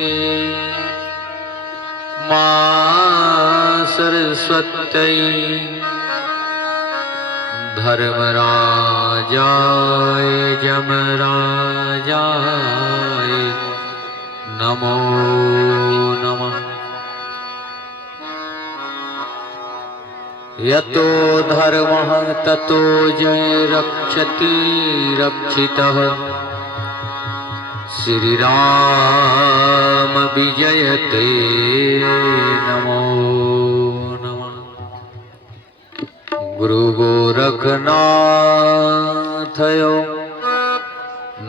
नमस्ते मां सरस्वत्यै धर्मराजाय जमराजाय नमो नमः। यतो धर्मः ततो जय रक्षति रक्षितः श्री राम विजयते नमो नमः। गुरु गोरखनाथयो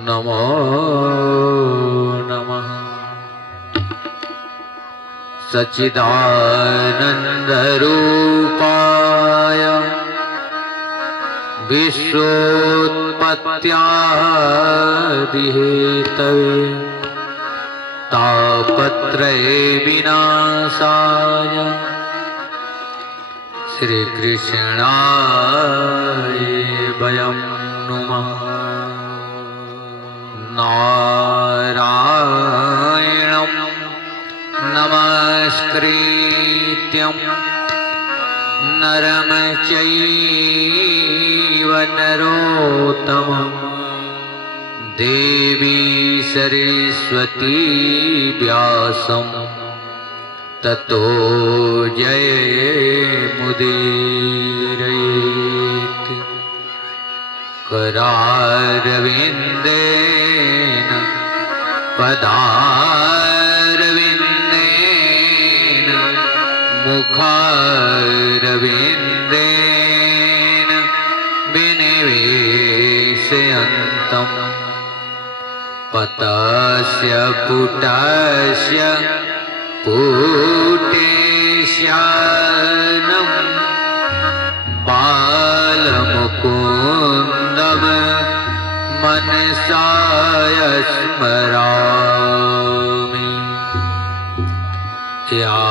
नमो नमः। सच्चिदानन्दरूपाय विश्वोत्पत्त्यादिहेतवे तापत्रये विनाशाय श्रीकृष्णाय वयं नुमः। नारायणं नमस्कृत्यं नरं चैव नरोत्तमं देवी सरस्वती व्यासं ततो जयमुदीरयेत्। करारविन्देन पदारविन्देन मुखारविन्देन विनिवेशयन्तं पतस्य पुटस्य पुटेश्यानं बालमुकुन्दं मनसा स्मरामि। या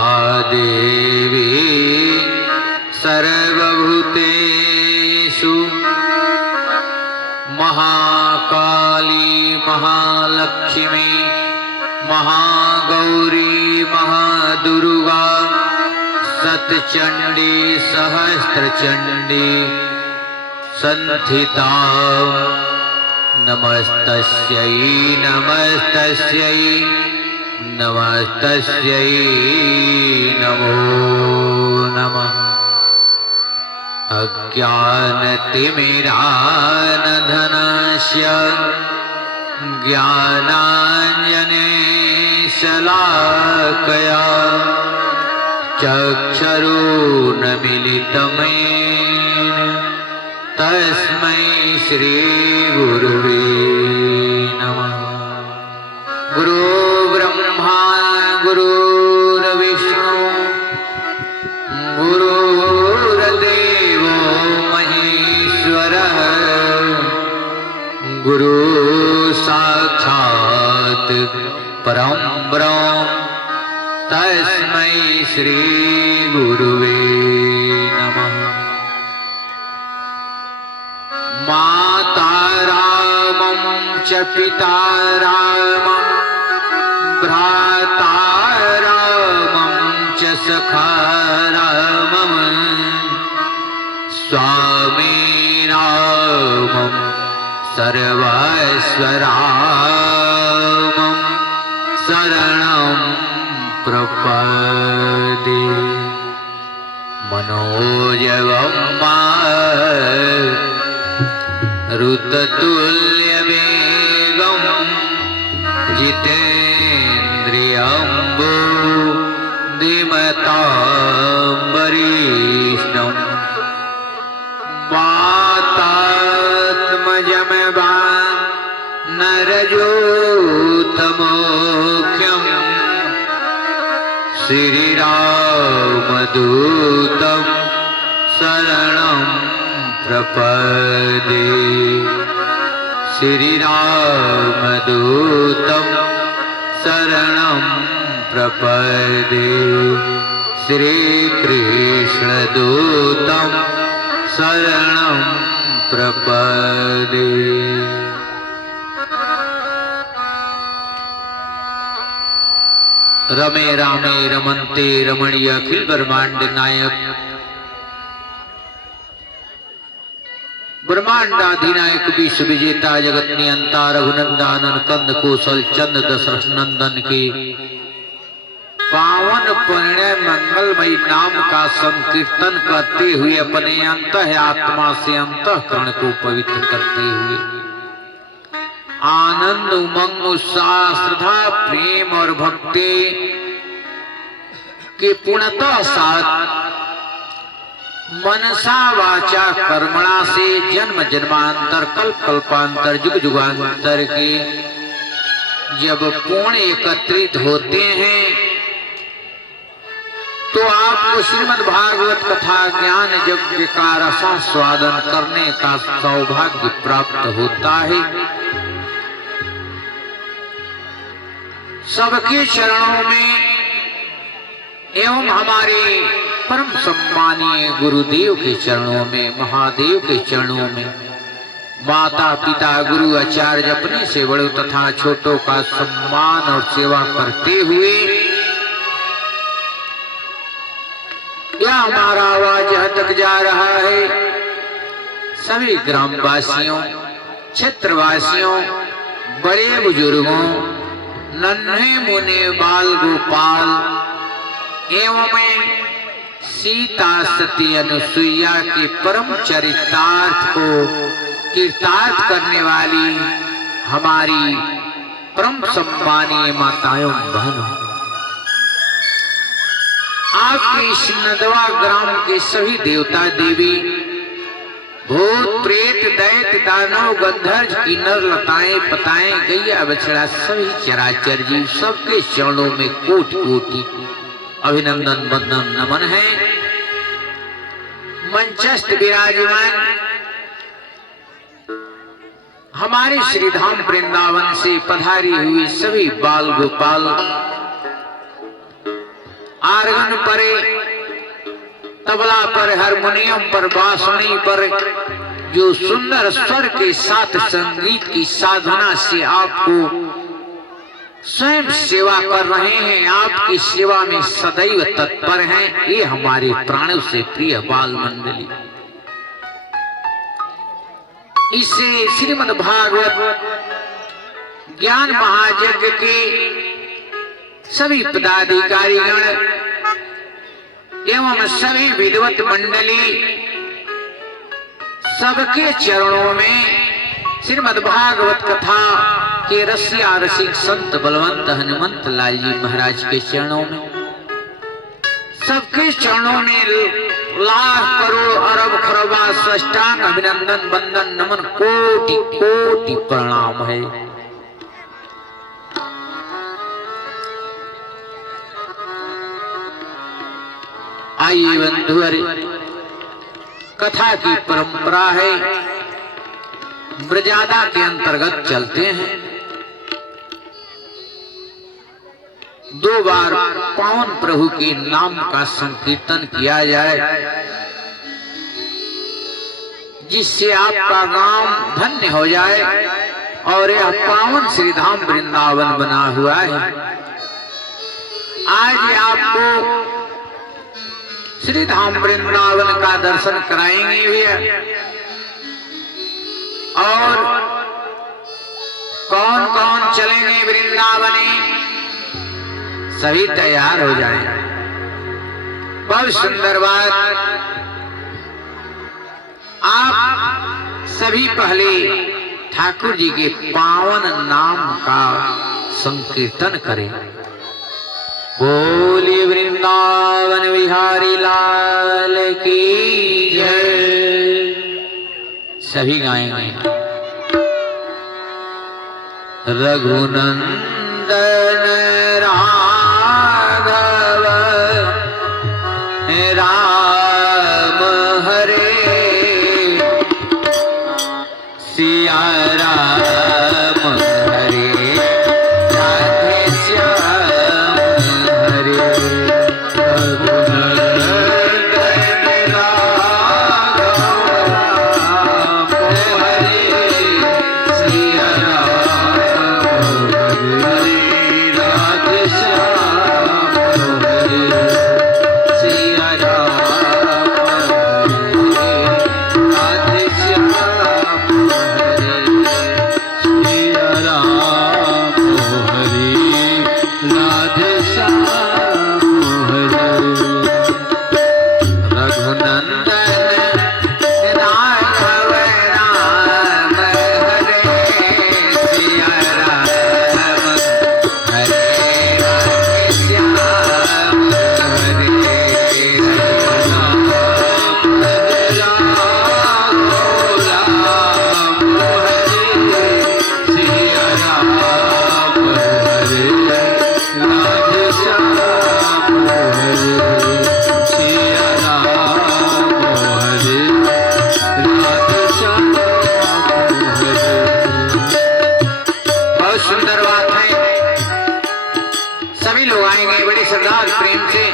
देवी सर्वभूतेषु महाकाली महालक्ष्मी महागौरी महादुर्गा सतचंडी सहस्त्रचंडी संस्थिता नमस्तस्यै नमस्तस्यै नमस्तस्यै नमो नमः। अज्ञानतिमिरान्धस्य ज्ञानाञ्जनशलाकया चक्षुरुन्मीलितं येन तस्मै श्रीगुरुवे नमः। गुरु ब्रह्मा गुरुर्विष्णु गुरुर्देवो महेश्वरः गुरु साक्षात् परं ब्रह्म तस्मै श्री गुरुवे नमः। माता रामं च पिता रामं भ्राता रामं च सखा रामं स्वामी रामं सर्वस्वरामं शरणं प्रपदे। मनोजवं ऋततुल्यवेगं जितेन्द्रियं बुद्धिमतां वरिष्ठं वातात्मजं नरयूथमुख्यं श्रीरामदूतं शरणं प्रपदे। श्रीरामदूतं शरणं प्रपदे। श्रीकृष्णदूतं शरणं प्रपदे। रमे रामे रमन्ते रमणीय अखिल ब्रह्मांड नायक ब्रह्मांडाधिनायक विश्व विजेता जगत नियंता रघुनंदन कंद कौशल चंद दशरथ नंदन के पावन पुण्य मंगलमयी नाम का संकीर्तन करते हुए अपने अंतः आत्मा से अंतःकरण को पवित्र करते हुए आनंद उमंग उत्साह श्रद्धा प्रेम और भक्ति के पूर्णतः साथ मनसा वाचा कर्मणा से जन्म जन्मांतर कल्प कल्पांतर जुग जुगांतर के जब पूर्ण एकत्रित होते हैं तो आपको श्रीमद् भागवत कथा ज्ञान यज्ञ का रसास्वादन करने का सौभाग्य प्राप्त होता है। सबके चरणों में एवं हमारे परम सम्मानीय गुरुदेव के चरणों में, महादेव के चरणों में, माता पिता गुरु आचार्य अपने से बड़ों तथा छोटों का सम्मान और सेवा करते हुए यह हमारा आवाज यहाँ तक जा रहा है। सभी ग्रामवासियों, क्षेत्रवासियों, बड़े बुजुर्गों, नन्हे मुने बाल गोपाल एवं सीता सती अनुसुईया के परम चरितार्थ को कीर्तार्थ करने वाली हमारी परम सम्मानीय माताओं बहनों, आपके इस नदवा ग्राम के सभी देवता देवी, भूत प्रेत दैत्य दानव गंधर्व किन्नर लताएं पताएं गैया बछड़ा सभी चराचर जीव सबके चरणों में कोटि कोटि अभिनंदन वंदन नमन है। मंचस्थ विराजमान हमारे श्रीधाम वृंदावन से पधारी हुई सभी बाल गोपाल, आर्गन पर, तबला पर, हारमोनियम पर, बांसुरी पर जो सुंदर स्वर के साथ संगीत की साधना से आपको स्वयं सेवा कर रहे हैं, आपकी सेवा में सदैव तत्पर हैं, ये हमारे प्राणों से प्रिय बाल मंडली। इसे श्रीमद् भागवत ज्ञान महायज्ञ के सभी पदाधिकारीगण एवं सभी विद्वत मंडली सबके चरणों में श्रीमद् भागवत कथा के रसिया रसिक संत बलवंत हनुमंत लाल जी महाराज के चरणों में, सबके चरणों में लाख करोड़ अरब खरबा साष्टांग अभिनंदन वंदन नमन कोटि कोटि प्रणाम है। आइए बंधुअर, कथा की परंपरा है, मर्यादा के अंतर्गत चलते हैं। 2 बार पावन प्रभु के नाम का संकीर्तन किया जाए, जिससे आपका नाम धन्य हो जाए और यह पावन श्रीधाम वृंदावन बना हुआ है। आज आपको श्रीधाम वृंदावन का दर्शन कराएंगे भैया, और कौन कौन चलेंगे वृंदावनी, सभी तैयार हो जाएं। बहुत सुंदर बात, आप सभी पहले ठाकुर जी के पावन नाम का संकीर्तन करें। बोलिए वृंदावन बिहारी लाल की जय। सभी गाएंगे। रघुनंदन राघव राम हरे, सिया राम हरे, राधे श्याम हरे। रघुनंदन राघव राम हरे, सिया राम हरे, राधे राधे श्याम हरे रघुनंदन राघव राम हरे सिया राम हरे राधे श्याम हरे राम हरे राम हरे सिया राम हरे राधे श्याम हरे सिया राम हरे राधे श्याम हरे। बहुत सुंदर बात है, सभी लोग आएंगे बड़े श्रद्धा और प्रेम से।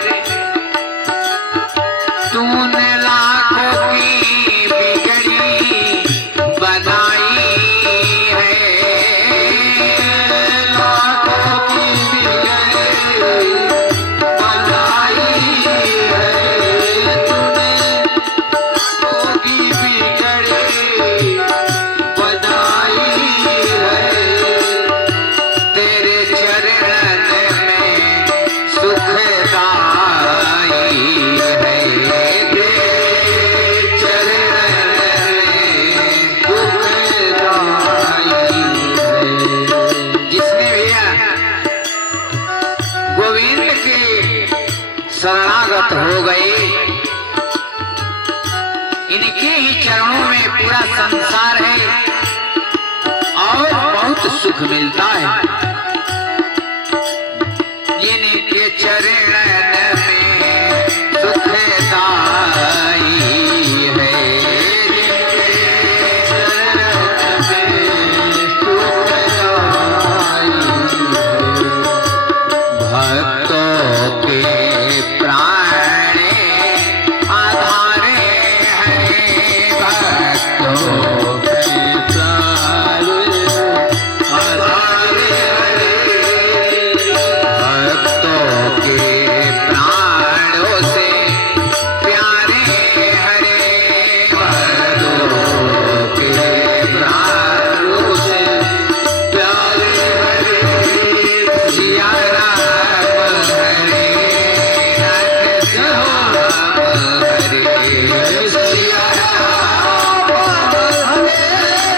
तूने लाखों की बिगड़ी बनाई है, लाखों की बिगड़ी बनाई है, तूने लाखों की बिगड़ी बनाई है, तेरे चरण में सुखदाई है, तेरे चरण में सुखदाई है। जिसने भैया गोविंद के शरणागत हो गए, इनके ही चरणों में पूरा संसार है और बहुत सुख मिलता है। इनके चरण में सुखदाई है, इनके चरण में सुखदाई है। भक्तों के प्राण आधारे हैं, भक्तों के प्राण आधारे हैं, भक्तों के प्राणों से प्यारे हरे, भक्तों के प्राणों से प्यारे हरे सिया राम हरे राधे श्याम हरे सिया राम हरे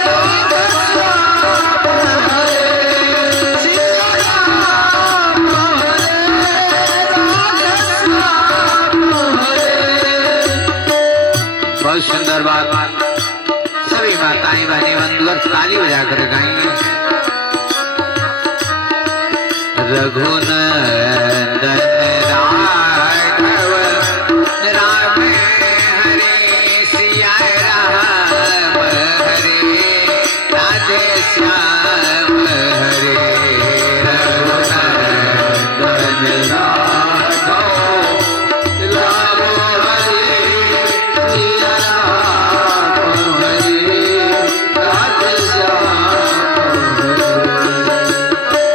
राधे श्याम हरे सिया राम हरे राधे श्याम हरे। बहुत सुंदर बात, सभी माताएं बहनें बंधु ताली बजाकर गाएंगे। रघुनंदन राघव राम हरे सिया राम हरे राधे श्याम हरे रघुनंदन राघव राम हरे सिया राम हरे राधे श्याम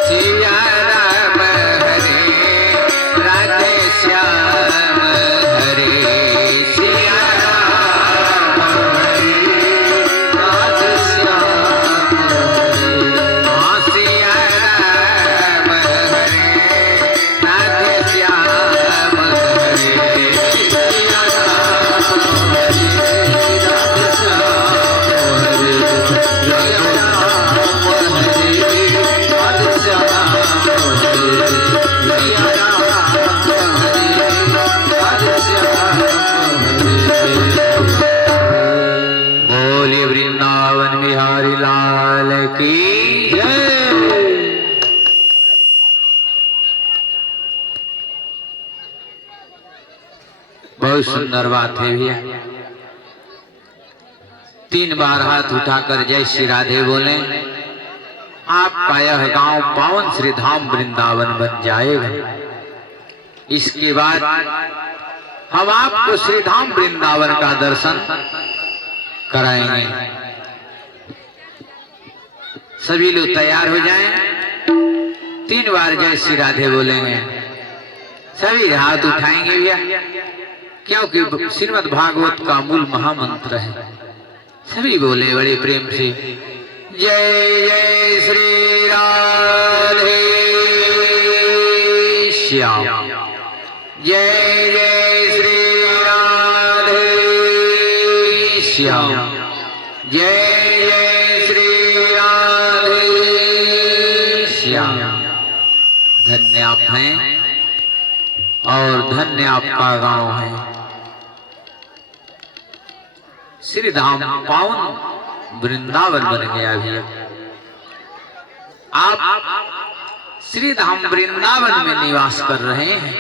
सिया राम हरे राधे श्याम हरे सिया राम हरे राधे श्याम हरे हाँ सिया राम हरे राधे श्याम हरे सिया राम हरे राधे श्याम हरे सिया राम हरे राधे श्याम हरे सिया राम हरे राधे श्याम हरे। बोलिए वृंदावन बिहारी लाल की जय। बहुत सुंदर बात है भैया, 3 बार हाथ उठाकर जय श्री राधे बोले, आपका यह गांव पावन श्री धाम वृंदावन बन जाएगा। इसके बाद हम आपको श्री धाम वृंदावन का दर्शन कराएंगे। सभी लोग तैयार हो जाएं, 3 बार जय श्री राधे बोलेंगे, सभी हाथ उठाएंगे भैया, क्योंकि श्रीमद् भागवत का मूल महामंत्र है। सभी बोले बड़े प्रेम से जय जय श्री राधे श्याम। जय जय श्री राधे श्याम। जय जय श्री राधे श्याम। धन्य आप हैं और धन्य आपका गांव है। श्री धाम पावन वृंदावन बन गया भैया। आप श्री धाम वृंदावन में निवास कर रहे हैं।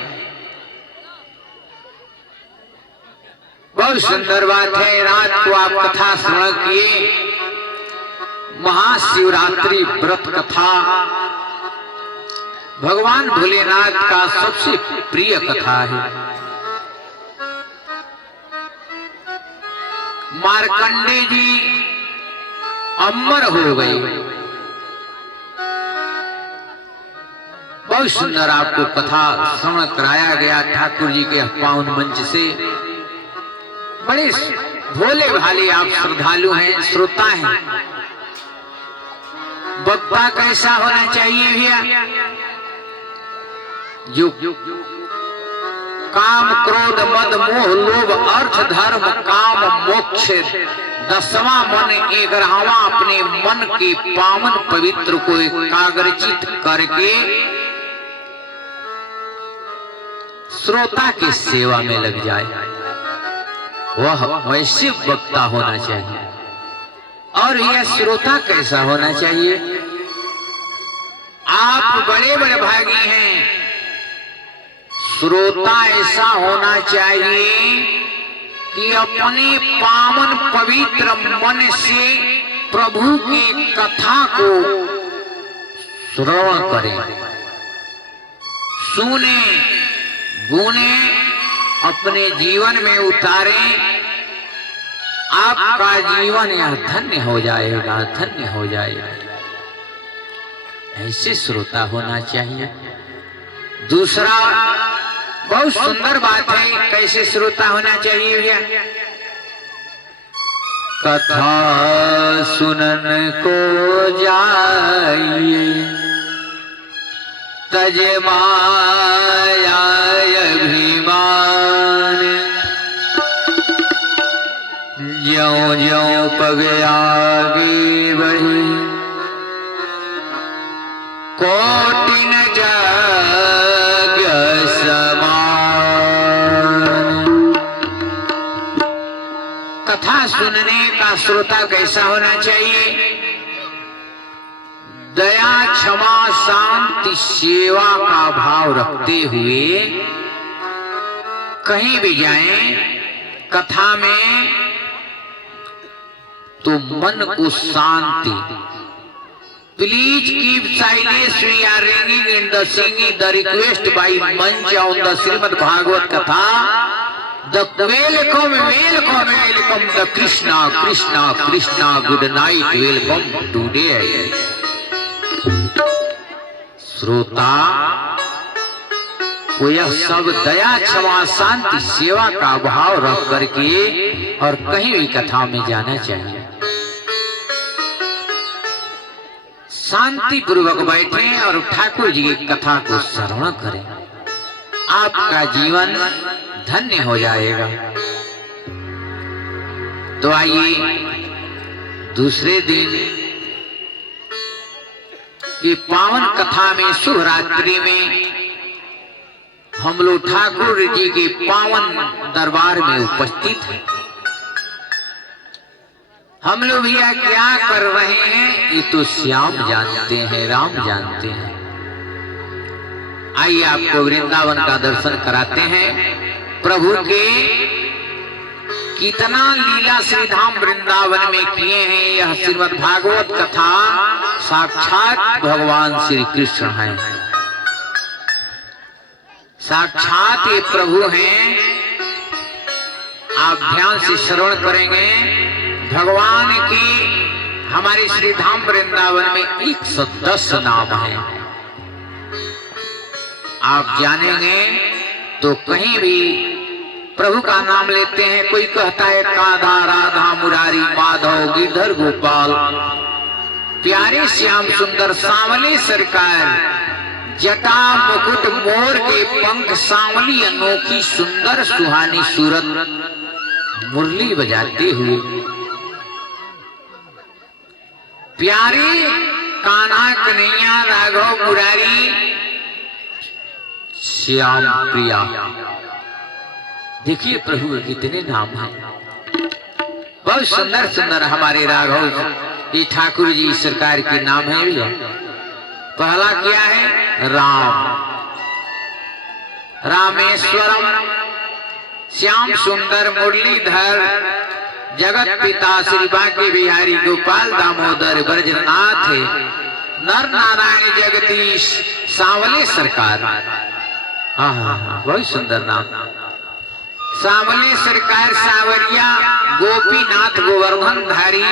बहुत सुंदर बात है। रात को आप कथा श्रवण किए। महाशिवरात्रि व्रत कथा भगवान भोलेनाथ का सबसे प्रिय कथा है। मार्कंडे जी अमर हो गए। बहुत सुंदर आपको कथा श्रवण कराया गया ठाकुर जी के पावन मंच से। बड़े भोले भाले आप श्रद्धालु हैं, श्रोता हैं। वक्ता कैसा होना चाहिए भैया? जो काम क्रोध मद मोह लोभ अर्थ धर्म काम मोक्ष 10वां मन 11वां अपने मन के पावन पवित्र को एकाग्रचित करके श्रोता की सेवा में लग जाए, वह वैसे वक्ता होना चाहिए। और यह श्रोता कैसा होना चाहिए? आप बड़े बड़े भागी हैं। श्रोता ऐसा होना चाहिए कि अपने पावन पवित्र मन से प्रभु की कथा को श्रवण करें, सुने, गुने, अपने जीवन में उतारें। आपका जीवन यह धन्य हो जाएगा, धन्य हो जाएगा। ऐसे श्रोता होना चाहिए। दूसरा बहुत सुंदर बात है, कैसे श्रोता होना चाहिए भैया? कथा सुनन को जाइए तज माया अभिमान, ज्यों ज्यों पग आगे बढ़े कोटि न जग समान। कथा सुनने का श्रोता कैसा होना चाहिए? दया क्षमा शांति सेवा का भाव रखते हुए कहीं भी जाएं कथा में तो मन को शांति। Please keep silence. We are ringing in the singing the request by Manch on the Srimad Bhagavad Katha. The welcome, welcome, welcome the Krishna, Krishna, Krishna. Good night, welcome today. श्रोता को यह सब दया क्षमा शांति सेवा का भाव रख करके और कहीं भी कथा में जाना चाहिए। शांति पूर्वक बैठें और ठाकुर जी की कथा को श्रवण करें। आपका जीवन धन्य हो जाएगा। तो आइए दूसरे दिन की पावन कथा में शुभ रात्रि में हम लोग ठाकुर जी के पावन दरबार में उपस्थित हैं। हम लोग भैया क्या कर रहे हैं ये तो श्याम जानते हैं, राम जानते हैं। आइए आपको वृंदावन का दर्शन कराते हैं। प्रभु के कितना लीला श्री धाम वृंदावन में किए हैं। यह श्रीमद् भागवत कथा साक्षात भगवान श्री कृष्ण हैं, साक्षात ये प्रभु हैं। आप ध्यान से श्रवण करेंगे। भगवान की हमारे श्री धाम वृंदावन में 110 नाम है। आप जानेंगे तो कहीं भी प्रभु का नाम लेते हैं। कोई कहता है कान्हा राधा मुरारी माधव गिरधर गोपाल, प्यारे श्याम सुंदर सांवले सरकार जटा मुकुट मोर के पंख सांवली अनोखी सुंदर सुहानी सूरत मुरली बजाते हुए प्यारे कान्हा कन्हैया राघव मुरारी श्याम प्रिया। देखिए प्रभु कितने नाम हैं, बहुत सुंदर सुंदर हमारे राघव ये ठाकुर जी सरकार के नाम है भैया। पहला क्या है? राम, रामेश्वरम, श्याम सुंदर मुरलीधर, जगत पिता श्री बांके बिहारी गोपाल दामोदर ब्रजनाथ, नर नारायण जगदीश सांवले सरकार। बहुत सुंदर नाम। सांवले सरकार सावरिया गोपीनाथ गोवर्धन धारी,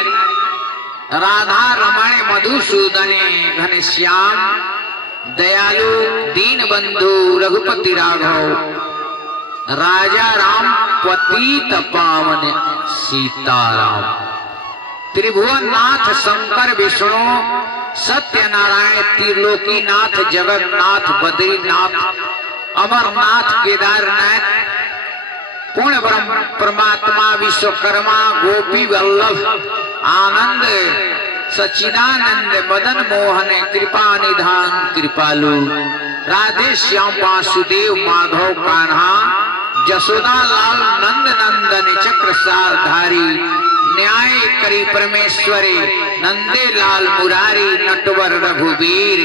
राधा रमण मधुसूदन घनश्याम, दयालु दीन बंधु रघुपति राघव, राजा राम पतित पावन सीताराम, त्रिभुवननाथ शंकर विष्णु सत्यनारायण त्रिलोकीनाथ जगन्नाथ बद्रीनाथ अमरनाथ केदारनाथ, पूर्ण ब्रह्म परमात्मा विश्वकर्मा गोपी वल्लभ आनंद सच्चिदानंद मदन मोहन कृपा निधान कृपालु, राधे श्याम वासुदेव माधव कान्हा, जसोदा लाल नंद नंदन चक्रसारधारी, न्याय करी परमेश्वरी नंदे लाल मुरारी, नटवर रघुवीर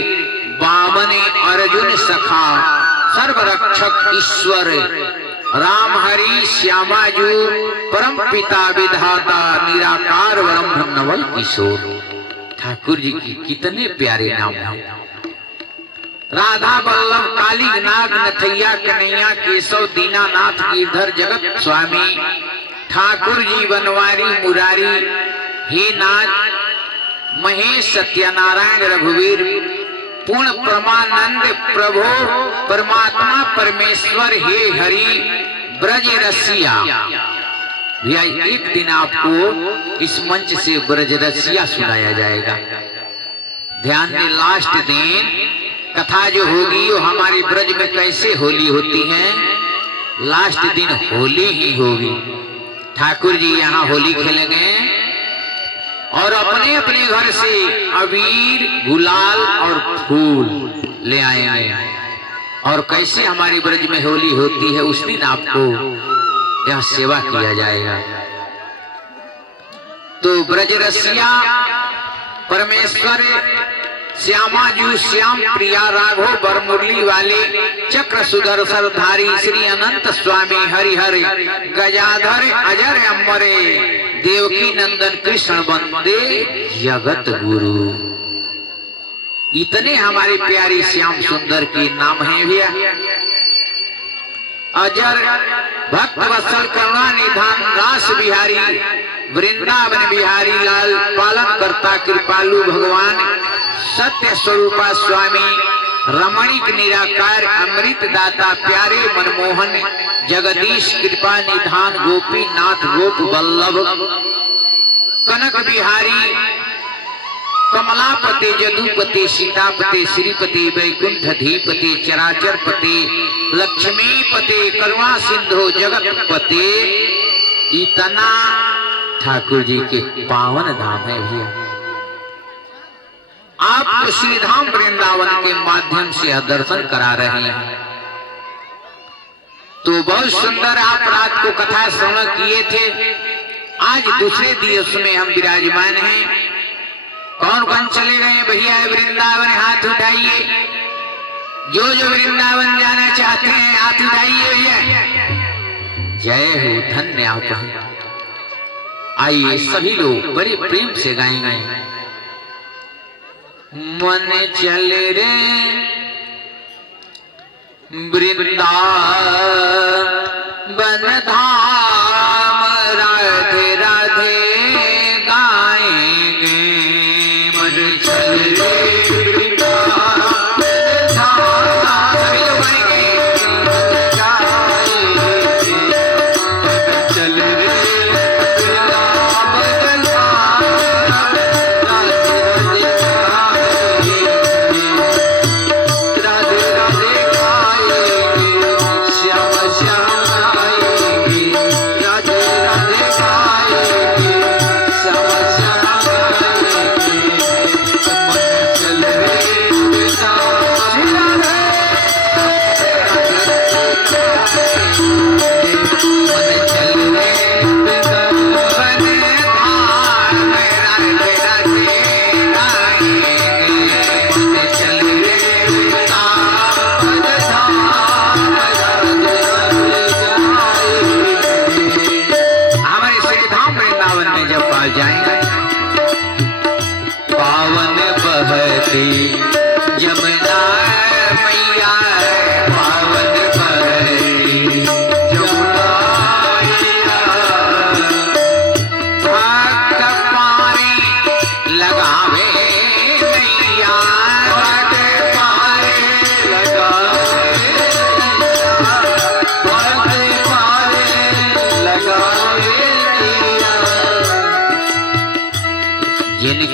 बामने अर्जुन सखा, सर्वरक्षक ईश्वर राम हरि श्यामाजू, परम पिता विधाता निराकार ब्रह्म नवल किशोर। ठाकुर जी की कितने प्यारे नाम हैं। राधा वल्लभ काली नाग नथैया कन्हैया केशव दीनानाथ गिरधर जगत स्वामी, ठाकुर जी बनवारी मुरारी हे नाथ महेश सत्यनारायण रघुवीर, पूर्ण परमानंद प्रभु परमात्मा परमेश्वर हे हरि ब्रज रसिया। भैया एक दिन आपको इस मंच से ब्रज रसिया सुनाया जाएगा। ध्यान दें, लास्ट दिन कथा जो होगी वो हमारे ब्रज में कैसे होली होती है, लास्ट दिन होली ही होगी। ठाकुर जी यहाँ होली खेलेंगे और अपने अपने घर से अबीर गुलाल और फूल ले आएंगे, और कैसे हमारी ब्रज में होली होती है उस दिन आपको यह सेवा किया जाएगा। तो ब्रज रसिया परमेश्वर श्यामाजू श्याम प्रिया राघव बरमुरली वाले चक्र सुदर्शन धारी श्री अनंत स्वामी हरिहर गजाधर अजर अमरे देवकी नंदन कृष्ण वंदे जगत गुरु। इतने हमारे प्यारे श्याम सुंदर के नाम हैं भैया। अजर भक्त वत्सल करुणा निधान रास बिहारी वृंदावन बिहारी लाल पालन करता कृपालु भगवान सत्य स्वरूपा स्वामी रमणिक निराकार अमृत दाता प्यारे मनमोहन जगदीश कृपा निधान गोपीनाथ गोप वल्लभ कनक बिहारी कमलापति जदुपति सीतापति श्रीपति वैकुंठधीपति चराचरपति लक्ष्मीपति करुणा सिंधु जगतपति। इतना ठाकुर जी के पावन धाम है भैया। आपको श्रीधाम वृंदावन के माध्यम से दर्शन करा रहे हैं। तो बहुत सुंदर आप रात को कथा श्रवण किए थे। आज दूसरे दिवस में हम विराजमान हैं। कौन कौन चले गए भैया वृंदावन? हाथ उठाइए। जो जो वृंदावन जाना चाहते हैं हाथ उठाइए भैया। जय हो, धन्य आप। आइए सभी लोग बड़े प्रेम से गाएंगे। मन चले रे वृंदावन धाम राधे राधे गाएंगे। मन चले रे वृंदावन धाम, सभी लोग गाएंगे। मन चले रे राधे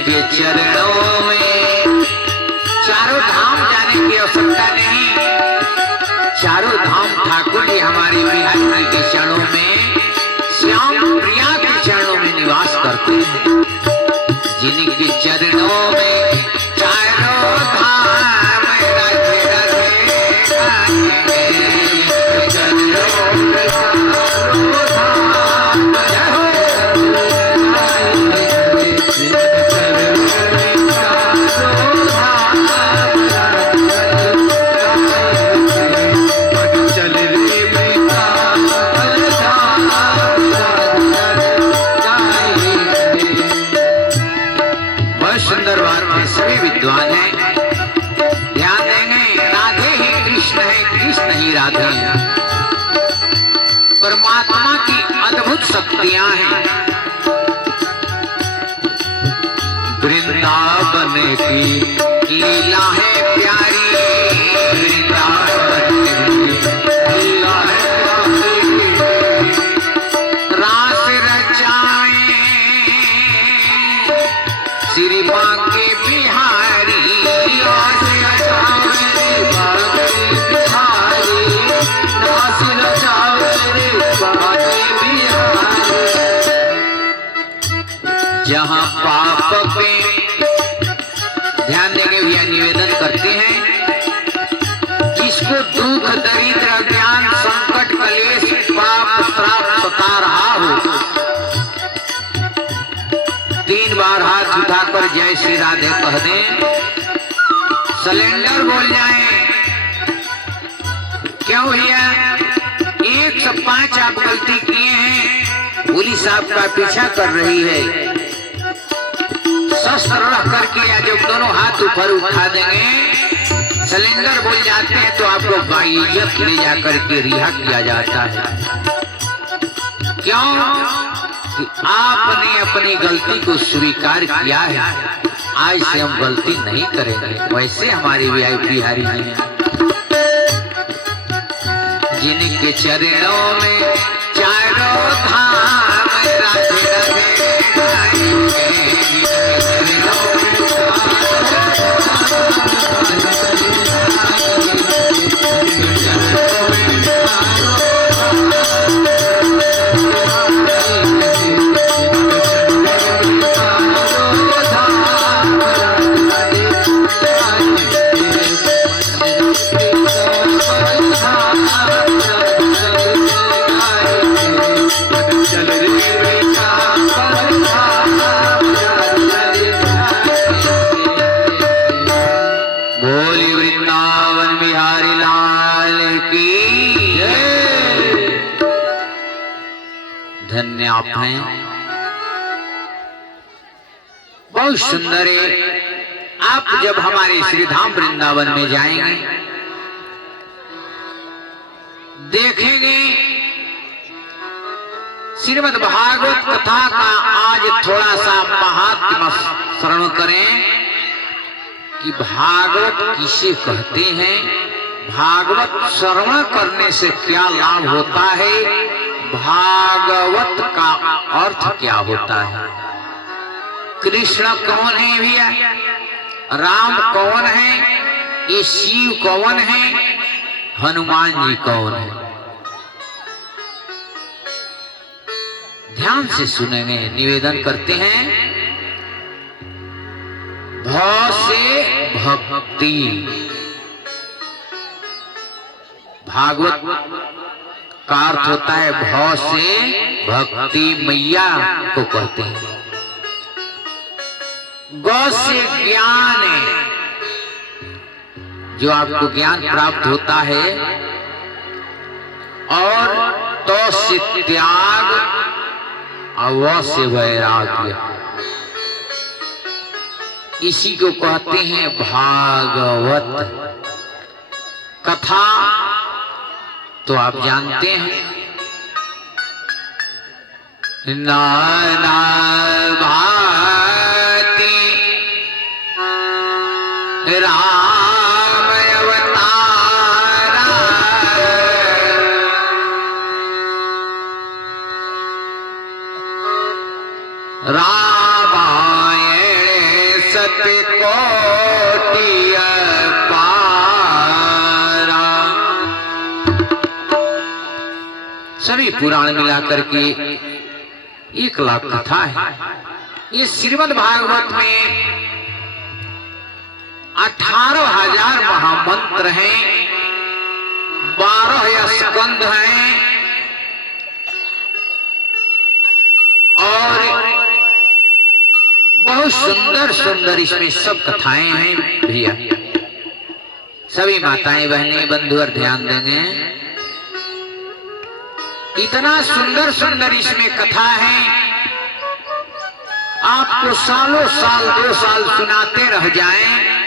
जिनके चरणों में चारों धाम जाने की आवश्यकता नहीं, चारों धाम ठाकुर जी हमारे बिहारी जी के चरणों में, श्याम प्रिया के चरणों में निवास करते हैं। जिनके चरणों में चारों धाम राधे राधे गाएंगे, चरणों में चारों धाम विद्वान है, ध्यान देंगे। राधे ही कृष्ण है, कृष्ण ही राधे है। परमात्मा की अद्भुत शक्तियां हैं। वृंदावन की लीला है प्यारी, वृंदावन की लीला है प्यारी। रास रचाए श्री मां के बिहारी, रास रचाए मां के बिहारी, रास रचाए मां के बिहारी। जहां पाप पे ध्यान देंगे भैया, निवेदन करते हैं, जिसको दुख दरिद्र ज्ञान संकट कलेश पाप श्राप सता रहा हो, 3 बार हाथ उठाकर जय श्री राधे कह दें, सिलेंडर बोल जाएं। क्यों भैया? 105 आप गलती किए हैं, पुलिस आपका पीछा कर रही है, शस्त्र रख करके या जब दोनों हाथ ऊपर उठा देंगे, सिलेंडर बोल जाते हैं, तो आपको बाइज्जत ले जाकर के रिहा किया जाता है। क्यों? कि आपने अपनी गलती को स्वीकार किया है, आज से हम गलती नहीं करेंगे। वैसे हमारे बिहारी जी हैं, जिनके चरणों में चारों धाम राधे राधे गाएंगे, धन्य आप हैं, बहुत सुंदर है। आप जब हमारे श्री धाम वृंदावन में जाएंगे, देखेंगे श्रीमद् भागवत कथा का आज थोड़ा सा महात्म्य श्रवण करें कि भागवत किसे कहते हैं, भागवत श्रवण करने से क्या लाभ होता है, भागवत का अर्थ क्या होता है। कृष्ण कौन है भैया? राम कौन है? ये शिव कौन है? हनुमान जी कौन है? ध्यान से सुनेंगे, निवेदन करते हैं। भाव से भक्ति, भागवत का अर्थ होता है भाव से भक्ति, मैया को कहते हैं। गौ से ज्ञान है, जो आपको ज्ञान प्राप्त होता है, और तो से त्याग, अव से वैराग्य, इसी को कहते हैं भागवत कथा। तो आप जानते हैं, नाना भाती राम अवतारा, रामायण जगत कोटि अपारा। सभी पुराण मिलाकर के 1 लाख कथा है। ये श्रीमद् भागवत में 18,000 महामंत्र हैं, 12 स्कंद हैं और बहुत सुंदर सुंदर इसमें सब कथाएं हैं। भैया सभी माताएं बहनें बंधु और ध्यान देंगे, इतना सुंदर सुंदर इसमें कथा है, आपको सालों साल 2 साल सुनाते रह जाएं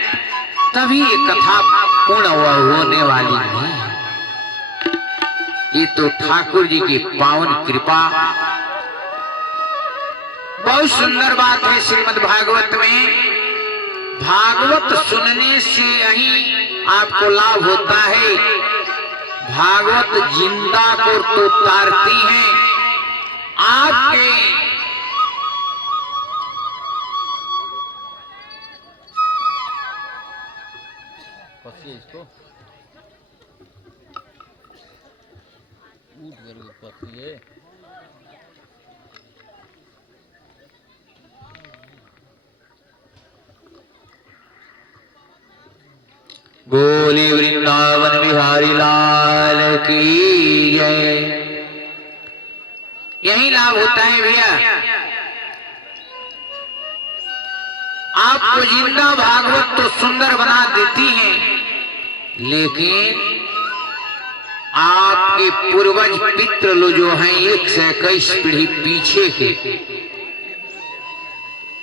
तभी ये कथा पूर्ण होने वाली नहीं है। ये तो ठाकुर जी की पावन कृपा। बहुत सुंदर बात है श्रीमद् भागवत में। भागवत सुनने से यही आपको लाभ होता है। भागवत जिंदा को तो तारती है आपके इसको ऊट करके पकड़िए। बोली वृंदावन बिहारी लाल की जय। यही लाभ होता है भैया, आपको जिंदा भागवत तो सुंदर बना देती है, लेकिन आपके पूर्वज पितृ जो हैं 121 पीढ़ी पीछे के,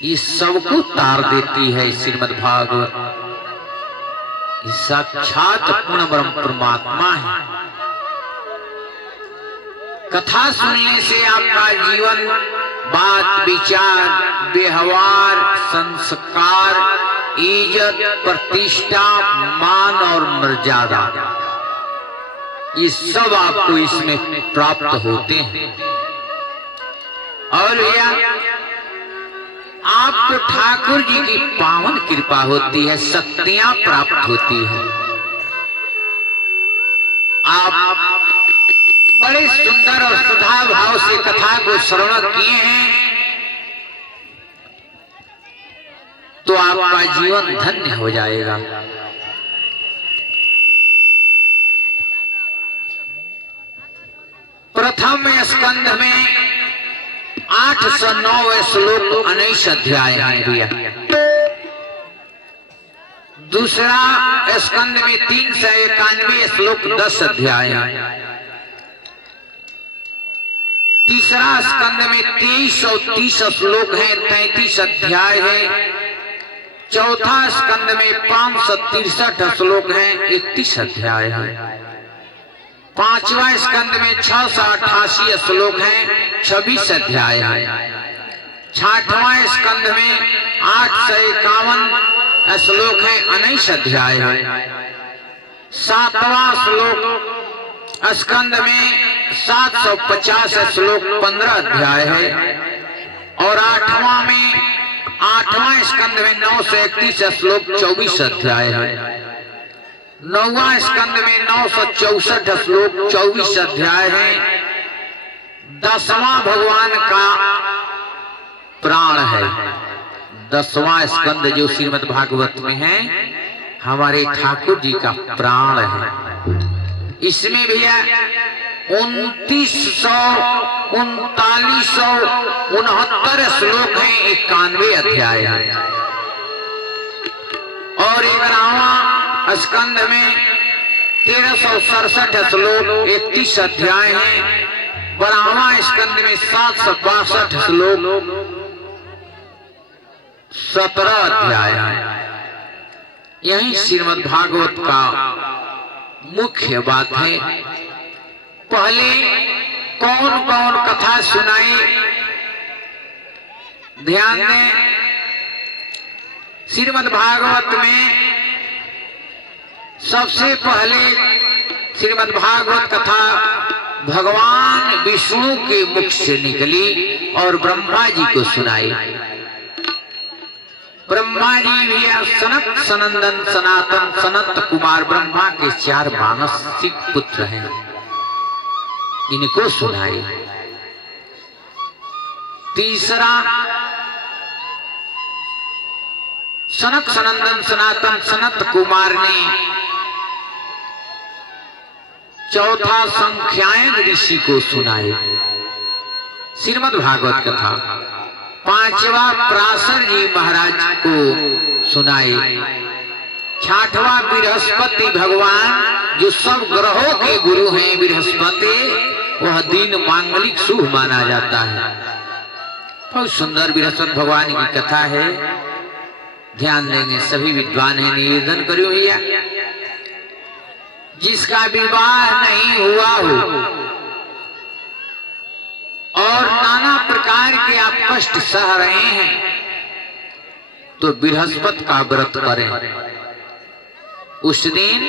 ये सबको तार देती है श्रीमद् भागवत। ये साक्षात पूर्ण ब्रह्म परमात्मा है। कथा सुनने से आपका जीवन, बात विचार, व्यवहार, संस्कार, इज्जत, प्रतिष्ठा, मान और मर्यादा, ये सब आपको इसमें प्राप्त होते हैं। और भैया आपको ठाकुर जी की पावन कृपा होती है, शक्तियां प्राप्त होती है। आप बड़े सुंदर और सुधा भाव से कथा को श्रवण किए हैं तो आपका जीवन धन्य हो जाएगा। प्रथम स्कंध में 809 श्लोक 19 अध्याय है भैया। दूसरा स्कंद में 391 श्लोक 10 अध्याय है। तीसरा स्कंद में 2330 श्लोक है, 33 अध्याय है। चौथा स्कंद में 563 श्लोक है, 31 अध्याय है। पांचवा स्कंद में 688 श्लोक है, 26 अध्याय है। छठवां स्कंद में 851 श्लोक है, 19 अध्याय है। सातवां श्लोक स्कंद में 750 श्लोक 15 अध्याय है। और आठवां स्कंद में 931 श्लोक 24 अध्याय है। नौवां स्कंद में 964 श्लोक 24 अध्याय है। 10वां भगवान का प्राण है। 10वां स्कंद जो श्रीमद् भागवत में है, हमारे ठाकुर जी का प्राण है। इसमें भैया 3969 श्लोक है, 91 अध्याय है। और 11वां स्कंद में 1367 श्लोक 31 अध्याय है। 12वां स्कंद में 762 श्लोक 17 अध्याय है। यही श्रीमद् भागवत का मुख्य बात है। पहले कौन कौन कथा सुनाई, ध्यान दें। श्रीमद् भागवत में सबसे पहले श्रीमद् भागवत कथा भगवान विष्णु के मुख से निकली और ब्रह्मा जी को सुनाई। ब्रह्मा जी भी सनत सनंदन सनातन सनत कुमार ब्रह्मा के 4 मानसिक पुत्र हैं, इनको सुनाए। तीसरा सनक सनंदन सनातन सनत कुमार ने चौथा संख्यायन ऋषि को सुनाए श्रीमद् भागवत कथा। पांचवा पराशर जी महाराज को सुनाए। छठवां बृहस्पति भगवान जो सब ग्रहों के गुरु हैं बृहस्पति, वह दिन मांगलिक शुभ माना जाता है। बहुत सुंदर बृहस्पति भगवान की कथा है, ध्यान देंगे सभी विद्वान है। निवेदन करियो भैया, जिसका विवाह नहीं हुआ हो और नाना प्रकार के आप कष्ट सह रहे हैं तो बृहस्पति का व्रत करें। उस दिन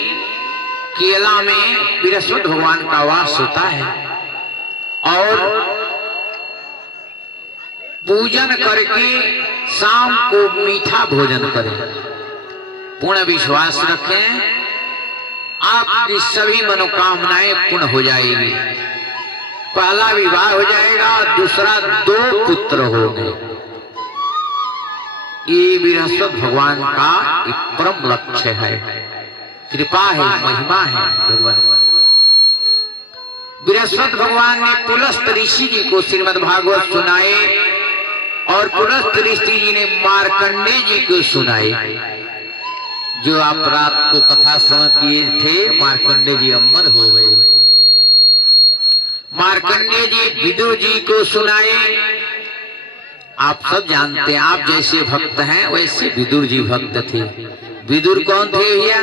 केला में बृहस्पति भगवान का वास होता है और पूजन करके शाम को मीठा भोजन करें। पूर्ण विश्वास रखें, आपकी सभी मनोकामनाएं पूर्ण हो जाएगी। पहला विवाह हो जाएगा, दूसरा 2 पुत्र होंगे। ये बृहस्पति भगवान का एक परम लक्ष्य है, कृपा है, महिमा है भगवान। बृहस्पति भगवान ने पुलस्त ऋषि जी को श्रीमद् भागवत सुनाए और पुलस्त ऋषि जी ने मार्कंडेय जी को सुनाए। जो आप रात को कथा श्रवण किए थे, मार्कंडेय जी अमर हो गए। मार्कंडेय जी विदुर जी को सुनाए। आप सब जानते हैं, आप जैसे भक्त हैं वैसे विदुर जी भक्त थे। विदुर कौन थे भैया?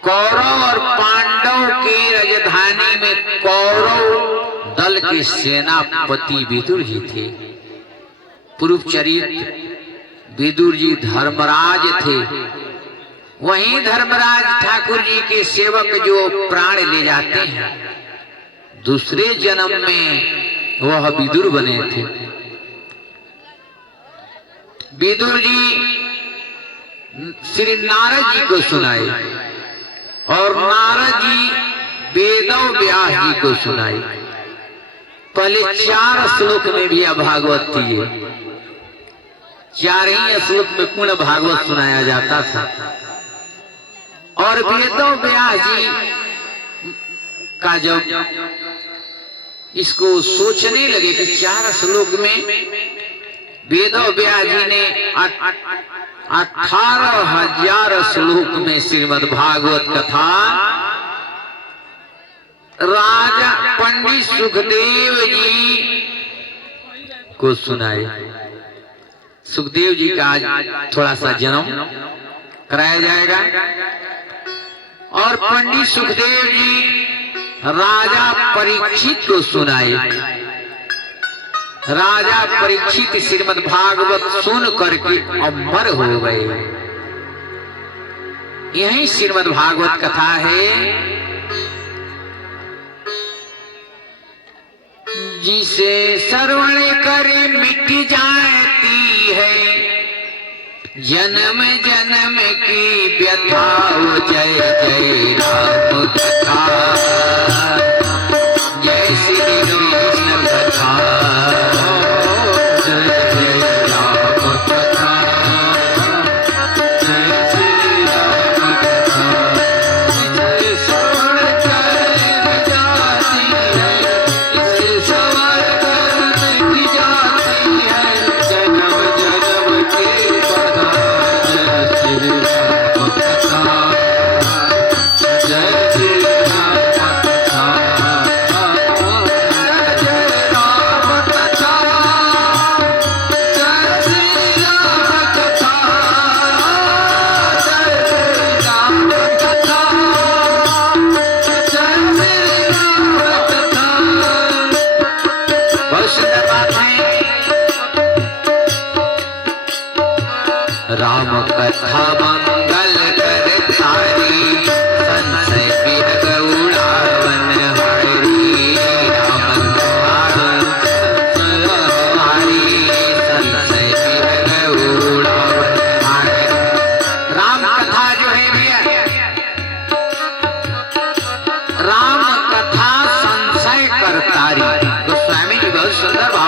कौरव और पांडव की राजधानी में कौरव दल के सेनापति विदुर जी थे। पूर्व चरित्र विदुर जी धर्मराज थे। वहीं धर्मराज ठाकुर जी के सेवक जो प्राण ले जाते हैं, दूसरे जन्म में वह विदुर बने थे। विदुर जी श्री नारद जी को सुनाए और नारद जी वेदव व्यास जी को सुनाए। पहले 4 श्लोक में भी भागवत थी, 4 ही श्लोक में पूर्ण भागवत सुनाया जाता था। और वेदव व्यास जी का जब इसको सोचने लगे कि 4 श्लोक में वेदव व्यास जी ने 18,000 श्लोक में श्रीमद् भागवत कथा राजा पंडित सुखदेव जी को सुनाए। सुखदेव जी का आज थोड़ा सा जन्म कराया जाएगा और पंडित सुखदेव जी राजा परीक्षित को सुनाए। राजा परीक्षित श्रीमद् भागवत सुन करके अमर हो गए। यही श्रीमद् भागवत कथा है। जिसे श्रवण करे मिट जाती है जन्म जन्म की व्यथा। जय जय राम कथा, जय श्री कृष्ण कथा, जय जय राम कथा, जय श्री राम कथा। जिसे श्रवण करे मिट जाती है, जिसे श्रवण करे मिट जाती है जन्म जन्म की व्यथा। जय श्री राम कथा, जय श्री राम कथा, जय राम कथा, जय श्री राम कथा, जय श्री राम कथा, जय श्री राम कथा। बहुत सुंदर बात है। राम कथा मंगल कर तारी, संशय विहग उड़ावन हरि। राम कथा हरि, संशय विहग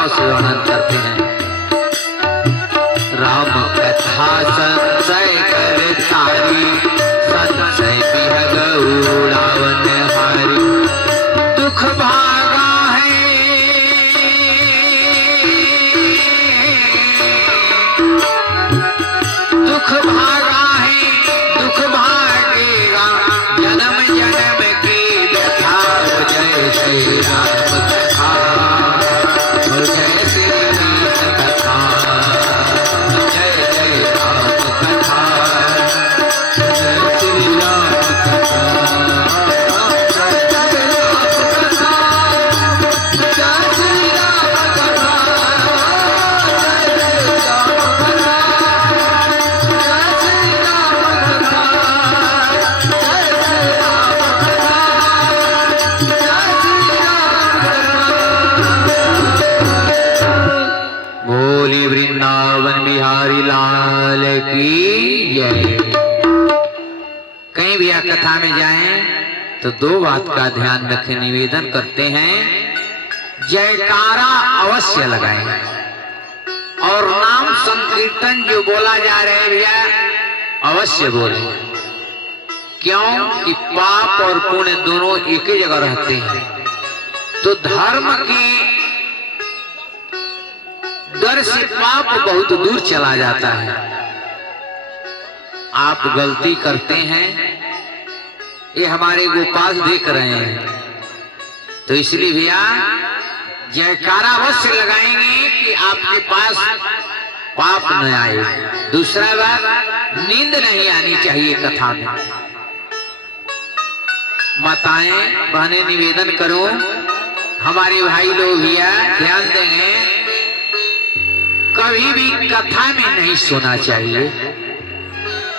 भाव से वर्णन करते हैं। राम कथा संशय कर तारी, संशय बिहग उड़ावन हारी। दुख भागा है दुख भागा है दुख भागेगा, जन्म जन्म की व्यथा। जय श्री राम कथा, जय श्री राम कथा, जय जय राम कथा, जय श्री राम कथा, जय जय राम कथा, जय श्री राम कथा, जय जय राम कथा, जय श्री राम कथा, जय जय राम कथा, जय श्री राम कथा। बोली वृंदावन बिहारी लाल की जय। कहीं भी कथा में जाएं तो दो बात का ध्यान रखें, निवेदन करते हैं जयकारा अवश्य लगाएं और नाम संकीर्तन जो बोला जा रहा है भैया अवश्य बोले। क्यों कि पाप और पुण्य दोनों एक ही जगह रहते हैं, तो धर्म की डर से पाप बहुत दूर चला जाता है। आप गलती करते हैं, ये हमारे गोपाल देख रहे हैं, तो इसलिए भैया जयकारा अवश्य लगाएंगे कि आपके पास पाप न आए। दूसरा बात, नींद नहीं आनी चाहिए कथा में। माताएं बहनें निवेदन करो, हमारे भाई लोग भैया ध्यान देंगे, कभी भी कथा में नहीं सोना चाहिए।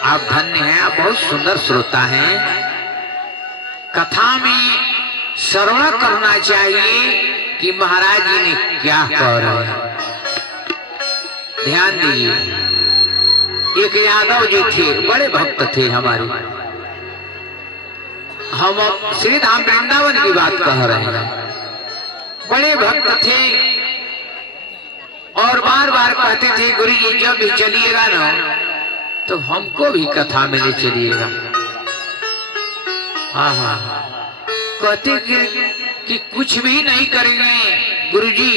आप धन्य हैं, आप बहुत सुंदर श्रोता हैं। कथा में श्रवण करना चाहिए कि महाराज जी ने क्या कह रहे हैं। ध्यान दीजिए, एक यादव जी थे, बड़े भक्त थे हमारे। हम श्री धाम वृंदावन की बात कह रहे हैं। बड़े भक्त थे और बार बार कहते थे गुरु जी जब भी चलिएगा ना तो हमको भी कथा में ले चलिएगा। हाँ हाँ, कहते कि कुछ भी नहीं करेंगे गुरुजी,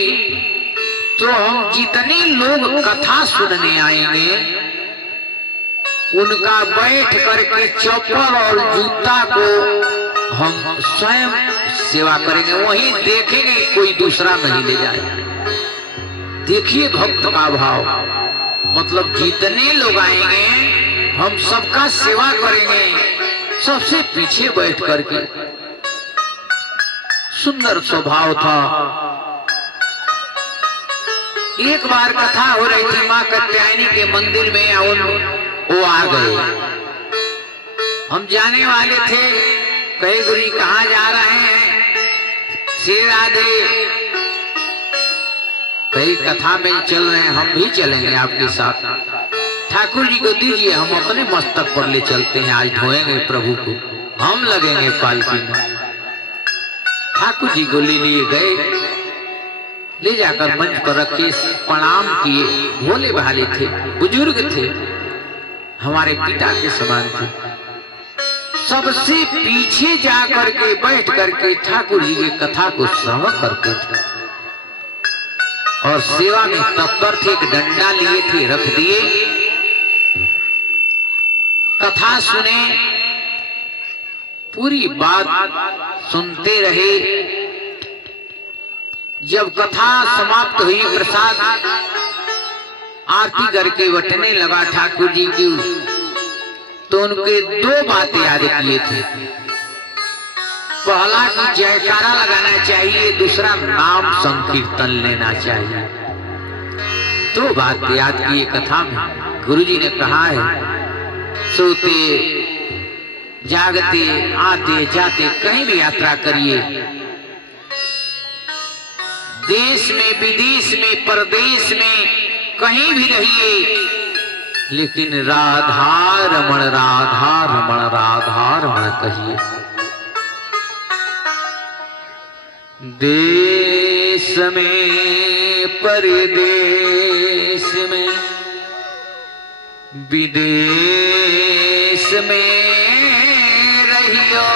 तो हम जितने लोग कथा सुनने आएंगे उनका बैठ करके चप्पल और जूता को हम स्वयं सेवा करेंगे, वहीं देखेंगे कोई दूसरा नहीं ले जाए। देखिए भक्त का भाव, मतलब जितने लोग आएंगे हम सबका सेवा करेंगे, सबसे पीछे बैठ करके। सुंदर स्वभाव था। एक बार कथा हो रही थी मां कात्यायनी के मंदिर में, वो आ गए। हम जाने वाले थे, कहे गुरु जी कहाँ जा रहे हैं? श्री राधे। कई कथा में चल रहे हैं, हम भी चलेंगे आपके साथ। ठाकुर जी को दीजिए, हम अपने मस्तक पर ले चलते हैं, आज धोएंगे प्रभु को, हम लगेंगे पालकी में। ठाकुर जी को ले लिए गए, ले जाकर मंच पर रखे, प्रणाम किए। भोले भाले थे, बुजुर्ग थे, हमारे पिता के समान थे। सबसे पीछे जाकर के बैठ करके ठाकुर जी की कथा को श्रवण करते थे और सेवा में तत्पर थे। एक डंडा लिए थे, रख दिए, कथा सुने, पूरी बात सुनते रहे। जब कथा समाप्त हुई, प्रसाद आरती करके बटने लगा ठाकुर जी की, तो उनके दो बातें याद किए थे। पहला कि जयकारा लगाना चाहिए, दूसरा नाम संकीर्तन लेना चाहिए। दो बात याद किए कथा में। गुरु जी ने कहा है, सोते जागते आते जाते कहीं भी यात्रा करिए, देश में विदेश में परदेश में कहीं भी रहिए, लेकिन राधा रमण राधा रमण राधा रमण कहिए। देश में परदेश में विदेश में रहियो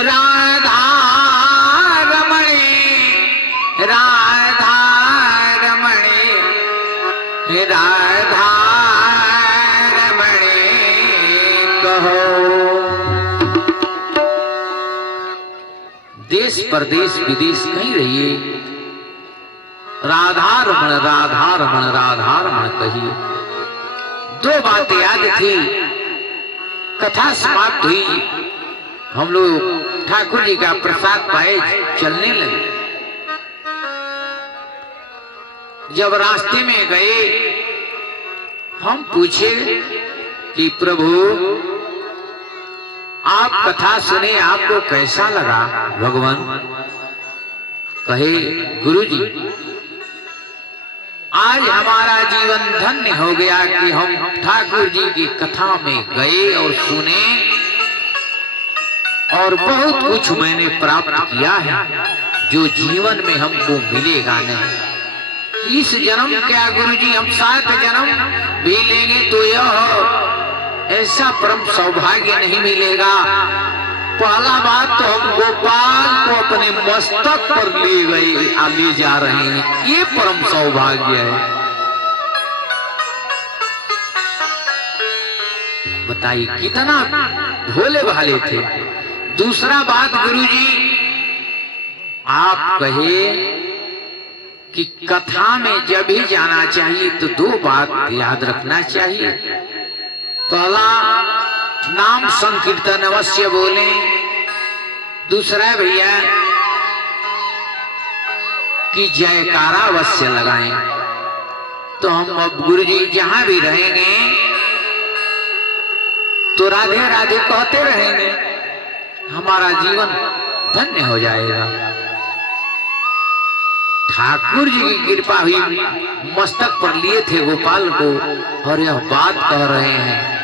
राधा रमणी राधा रमणी राधा रमणी कहो। देश परदेश विदेश कहीं रहिए राधा रमण राधा रमण राधा रमण कहिए। दो बातें याद थी, कथा समाप्त हुई, हम लोग ठाकुर जी का प्रसाद पाए चलने लगे। जब रास्ते में गए हम पूछे कि प्रभु आप कथा सुने आपको कैसा लगा भगवान? कहे गुरुजी आज हमारा जीवन धन्य हो गया कि हम ठाकुर जी की कथा में गए और सुने और बहुत कुछ मैंने प्राप्त किया है जो जीवन में हमको मिलेगा नहीं। इस जन्म क्या गुरुजी हम 7 जन्म भी लेंगे तो यह ऐसा परम सौभाग्य नहीं मिलेगा। पहला बात तो हम गोपाल को अपने मस्तक पर ले गए ले जा रहे हैं, ये परम सौभाग्य है। बताइए कितना भोले भाले थे। दूसरा बात गुरुजी आप कहे कि कथा में जब भी जाना चाहिए तो 2 बात याद रखना चाहिए। पहला नाम संकीर्तन अवश्य बोले, दूसरा भैया कि जयकारा अवश्य लगाएं। तो हम अब गुरुजी जहां भी रहेंगे तो राधे राधे कहते रहेंगे, हमारा जीवन धन्य हो जाएगा। ठाकुर जी की कृपा हुई, मस्तक पर लिए थे गोपाल को और यह बात कह रहे हैं।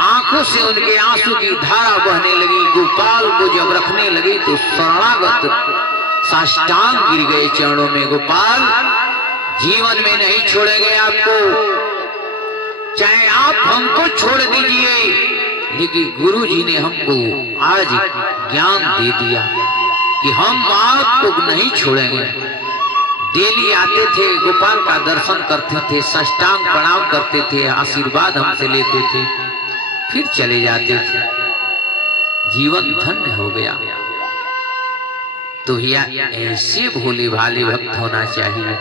आंखों से उनके आंसू की धारा बहने लगी। गोपाल को जब रखने लगी तो शरणागत साष्टांग गिर गए चरणों में। गोपाल जीवन में नहीं छोड़ेंगे आपको, चाहे आप हमको छोड़ दीजिए, लेकिन गुरु जी ने हमको आज ज्ञान दे दिया कि हम आपको नहीं छोड़ेंगे। डेली आते थे, गोपाल का दर्शन करते थे, साष्टांग प्रणाम करते थे, आशीर्वाद हमसे लेते थे, फिर चले जाते थे। जीवन धन्य हो गया। तो भैया ऐसे भोले भाले भक्त होना चाहिए।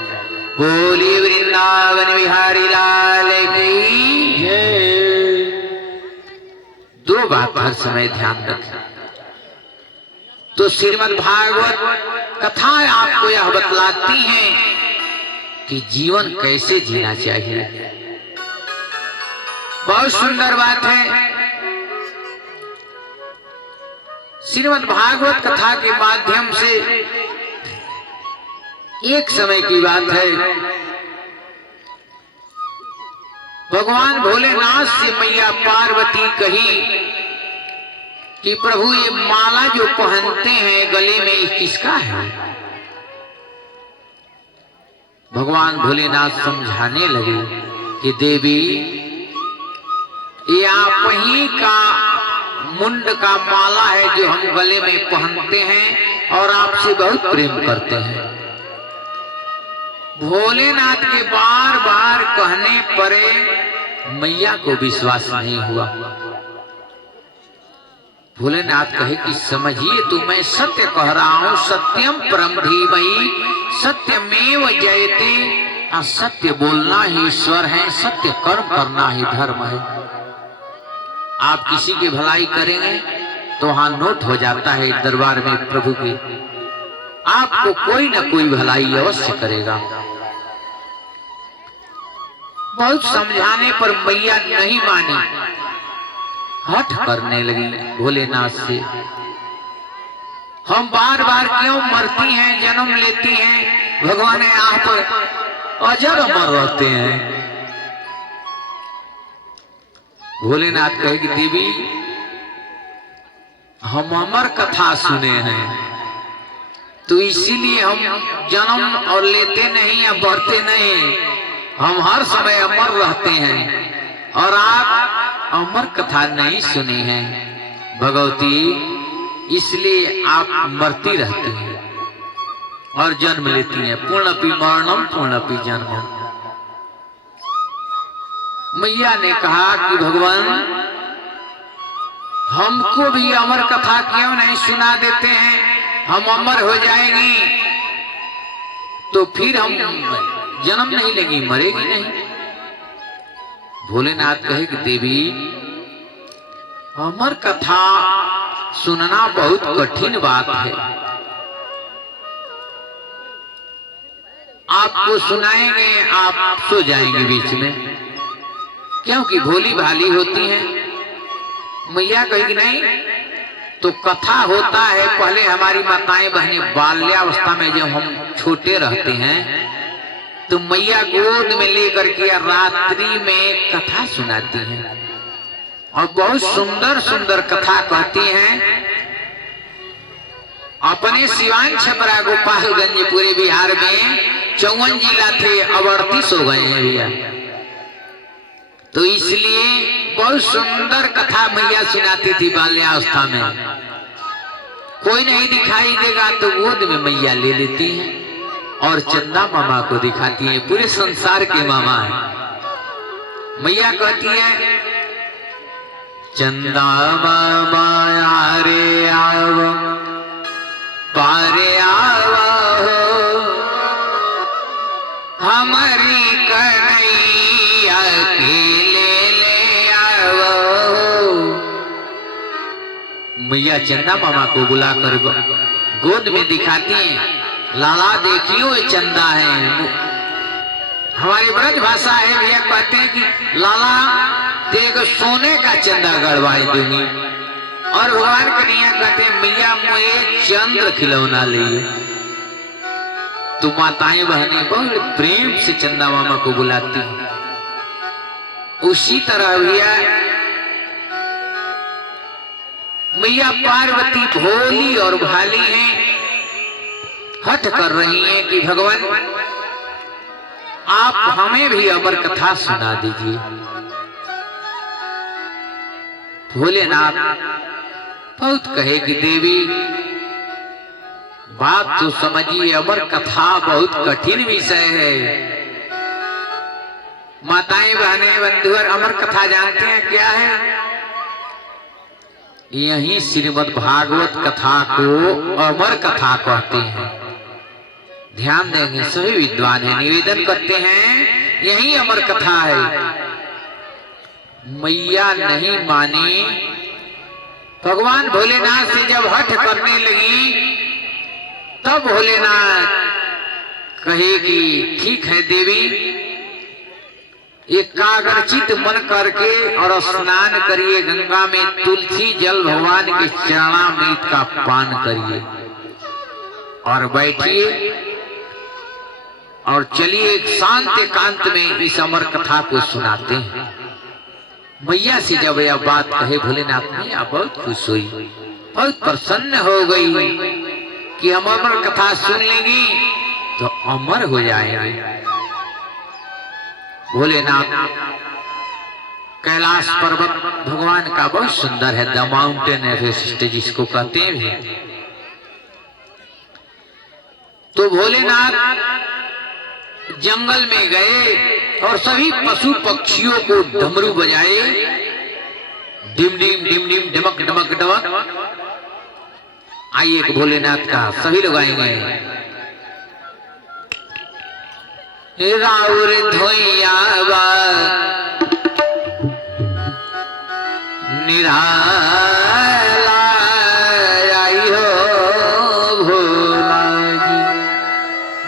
बोले वृंदावन बिहारी लाल की जय। 2 बात हर समय ध्यान रखें। तो श्रीमद् भागवत कथा आपको यह बतलाती हैं कि जीवन कैसे जीना चाहिए। बहुत सुंदर बात है। श्रीमद् भागवत कथा के माध्यम से एक समय की बात है, भगवान भोलेनाथ से मैया पार्वती कही कि प्रभु ये माला जो पहनते हैं गले में ये किसका है? भगवान भोलेनाथ समझाने लगे कि देवी ये आप ही का मुंड का माला है जो हम गले में पहनते हैं और आपसे बहुत प्रेम करते हैं। भोलेनाथ के बार बार कहने पर मैया को विश्वास नहीं हुआ। भोलेनाथ कहे कि समझिए तो मैं सत्य कह रहा हूं, सत्यम परम धीमहि सत्यमेव जयते। असत्य बोलना ही ईश्वर है, सत्य कर्म करना ही धर्म है। आप किसी की भलाई करेंगे तो वहां नोट हो जाता है दरबार में प्रभु के, आपको कोई ना कोई भलाई अवश्य करेगा। बहुत समझाने पर मैया नहीं मानी, हठ करने लगी भोलेनाथ से। हम बार बार क्यों मरती हैं, जन्म लेती हैं, भगवान आप अजर अमर रहते हैं। भोलेनाथ कहे कि देवी हम अमर कथा सुने हैं, तो इसीलिए हम जन्म और लेते नहीं या बढ़ते नहीं, हम हर समय अमर रहते हैं। और आप अमर कथा नहीं सुनी है भगवती, इसलिए आप मरती रहती हैं और जन्म लेती हैं। पूर्णपि मरणम पूर्णपि जन्मम। मैया ने कहा कि भगवान हमको भी अमर कथा क्यों नहीं सुना देते हैं, हम अमर हो जाएंगी तो फिर हम जन्म नहीं लेंगी, मरेगी नहीं। भोलेनाथ कहे कि देवी अमर कथा सुनना बहुत कठिन बात है, आपको सुनाएंगे आप सो जाएंगे बीच में, क्योंकि भोली भाली होती हैं। मैया कहेगी नहीं, तो कथा होता है। पहले हमारी माताएं बहनें बाल्यावस्था में जब हम छोटे रहते हैं तो मैया गोद में लेकर के रात्रि में कथा सुनाती हैं और बहुत सुंदर सुंदर कथा कहती हैं। अपने सिवान छपरा गोपालगंज पूरे बिहार में 54 जिला थे, अब 38 हो गए हैं भैया। तो इसलिए बहुत सुंदर कथा मैया सुनाती थी बाल्यावस्था में। कोई नहीं दिखाई देगा तो गोद में मैया ले लेती हैं और चंदा मामा को दिखाती हैं, पूरे संसार के मामा है। मैया कहती है चंदा मामा रे आव पारे आवा हो, हमारी कन्हैया के ले आवो। मैया चंदा मामा को बुलाकर गोद में दिखाती हैं, लाला देखियो ये चंदा है। हमारी ब्रज भाषा है भैया, कहते हैं कि लाला देख सोने का चंदा गड़वाई दूंगी। और भगवान कन्हैया कहते हैं मैया मुझे चंद्र खिलौना लिए। तो माताएं बहनें बहुत प्रेम से चंदा मामा को बुलाती हैं। उसी तरह भैया मैया पार्वती भोली और भाली हैं, हठ कर रही हैं कि भगवान आप हमें भी अमर कथा सुना दीजिए। भोलेनाथ बहुत कहे कि देवी बात तो समझिए, अमर कथा बहुत कठिन विषय है। माताएं बहनें बंधुवर अमर कथा जानते हैं क्या है? यही श्रीमद् भागवत कथा को अमर कथा कहते हैं। ध्यान देंगे सभी विद्वान है, निवेदन करते हैं यही अमर कथा है। मैया नहीं मानी, भगवान भोलेनाथ से जब हठ करने लगी तब भोलेनाथ कहे कि ठीक है देवी, एकाग्रचित मन करके और स्नान करिए, गंगा में तुलसी जल भगवान के चरणामृत का पान करिए और बैठिए और चलिए एक शांत एकांत में इस अमर कथा को सुनाते हैं। मैया से जब यह बात कहे भोलेनाथ मैया बहुत खुश हुई, बहुत प्रसन्न हो गई कि हम अमर कथा सुन लेंगी तो अमर हो जाएंगे। भोलेनाथ कैलाश पर्वत भगवान का बहुत सुंदर है, द माउंटेन एवरेस्ट जिसको कहते हैं। तो भोलेनाथ जंगल में गए और सभी पशु पक्षियों को डमरू बजाए, डिम डिम डिम डिम डमक डमक डमक। आइए एक भोलेनाथ का सभी लोग आएंगे। राउर धोइयावा निराला आई हो भोला जी।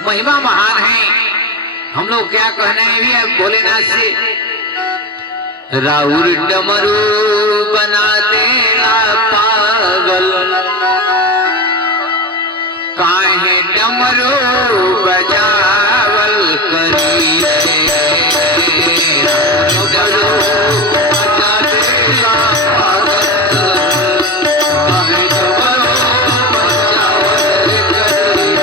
महिमा महान है, हम लोग क्या कहने हैं भी भोलेनाथ से, राउर डमरू बना देला पागल, काहे डमरू बजावल करी डमरू बजा देला पागल, काहे डमरू बजावल करी।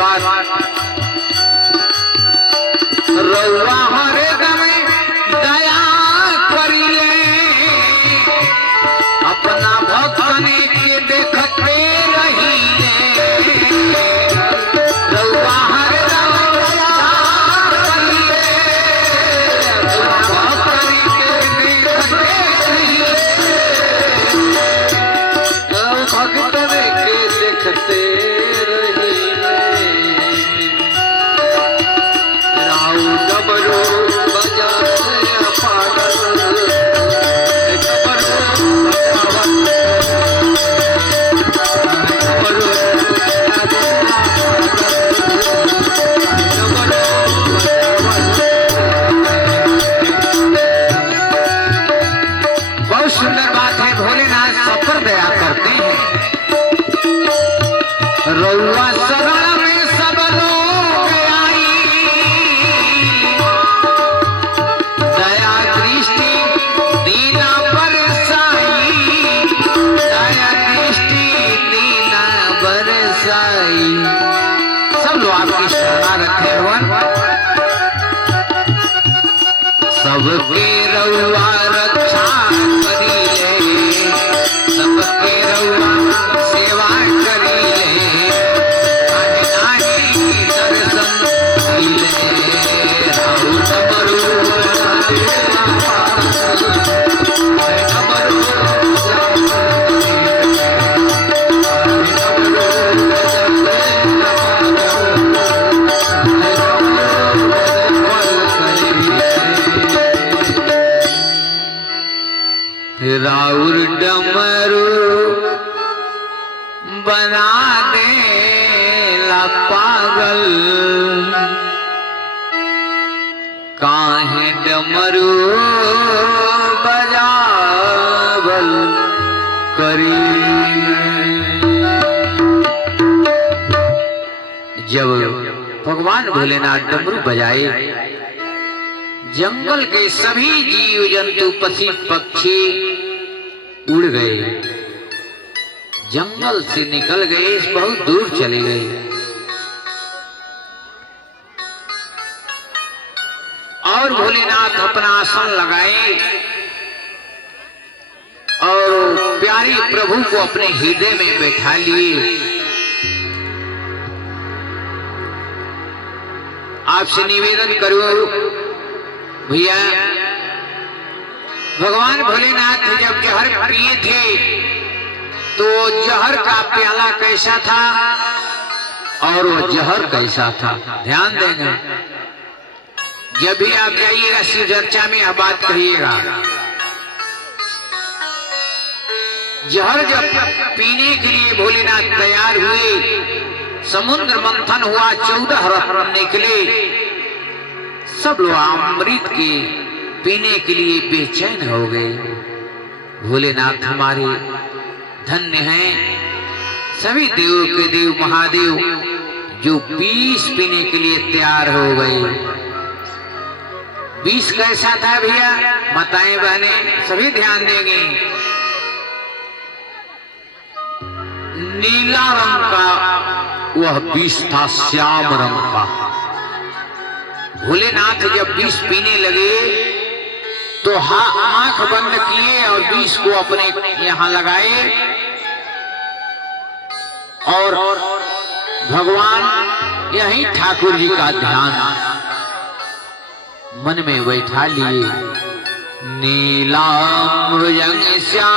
बात रउआ हरदम दया करिले अपना भक्तन के देखते रहिए रउआ हरदम दया करिले अपना भक्तन के देखते रहिए भक्तन के देखते रउआ शरण में सब लोग आई दया दृष्टि दीना बरसाई दया दृष्टि दीना बरसाई सब लोग आपकी शरण रखे हुए सबके रउआ रक्षा करिले सबके रउआ सेवा करिले राउर डमरू बना दे ला पागल काहे डमरू बजावल करी जब भगवान भोलेनाथ डमरू बजाए जंगल के सभी जीव जंतु पशु पक्षी उड़ गए जंगल से निकल गए बहुत दूर चले गए और भोलेनाथ अपना आसन लगाए और प्यारी प्रभु को अपने हृदय में बैठा लिए आपसे निवेदन करो भैया भगवान भोलेनाथ जब जहर पिए थे तो जहर का प्याला कैसा था और वो जहर कैसा था ध्यान देंगे जब भी आप जाइएगा शिव चर्चा में यह बात कहिएगा जहर जब पीने के लिए भोलेनाथ तैयार हुए समुद्र मंथन हुआ 14 रत्न निकले सब लोग अमृत के पीने के लिए बेचैन हो गए भोलेनाथ हमारे धन्य हैं सभी देवों के देव महादेव जो 20 पीने के लिए तैयार हो गए 20 कैसा था भैया माताएं बहने सभी ध्यान देंगे नीला रंग का वह 20 था श्याम रंग का भोलेनाथ जब 20 पीने लगे तो आंख बंद किए और 20 को अपने यहाँ लगाए और भगवान यही ठाकुर जी का ध्यान मन में बैठा लिए नीलांबुजंग श्यामल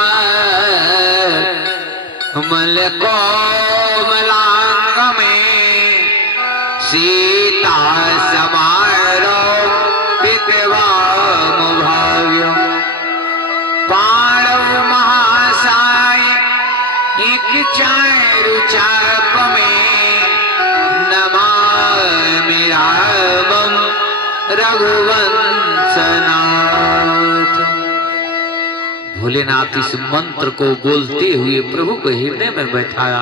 कोमलांग में सीता समारो पितवाम भाव्य पांडव महासाय एक चारु चाप में नमामि रामं रघुवंशनाथ भोलेनाथ इस मंत्र को बोलते हुए प्रभु को हृदय में बैठाया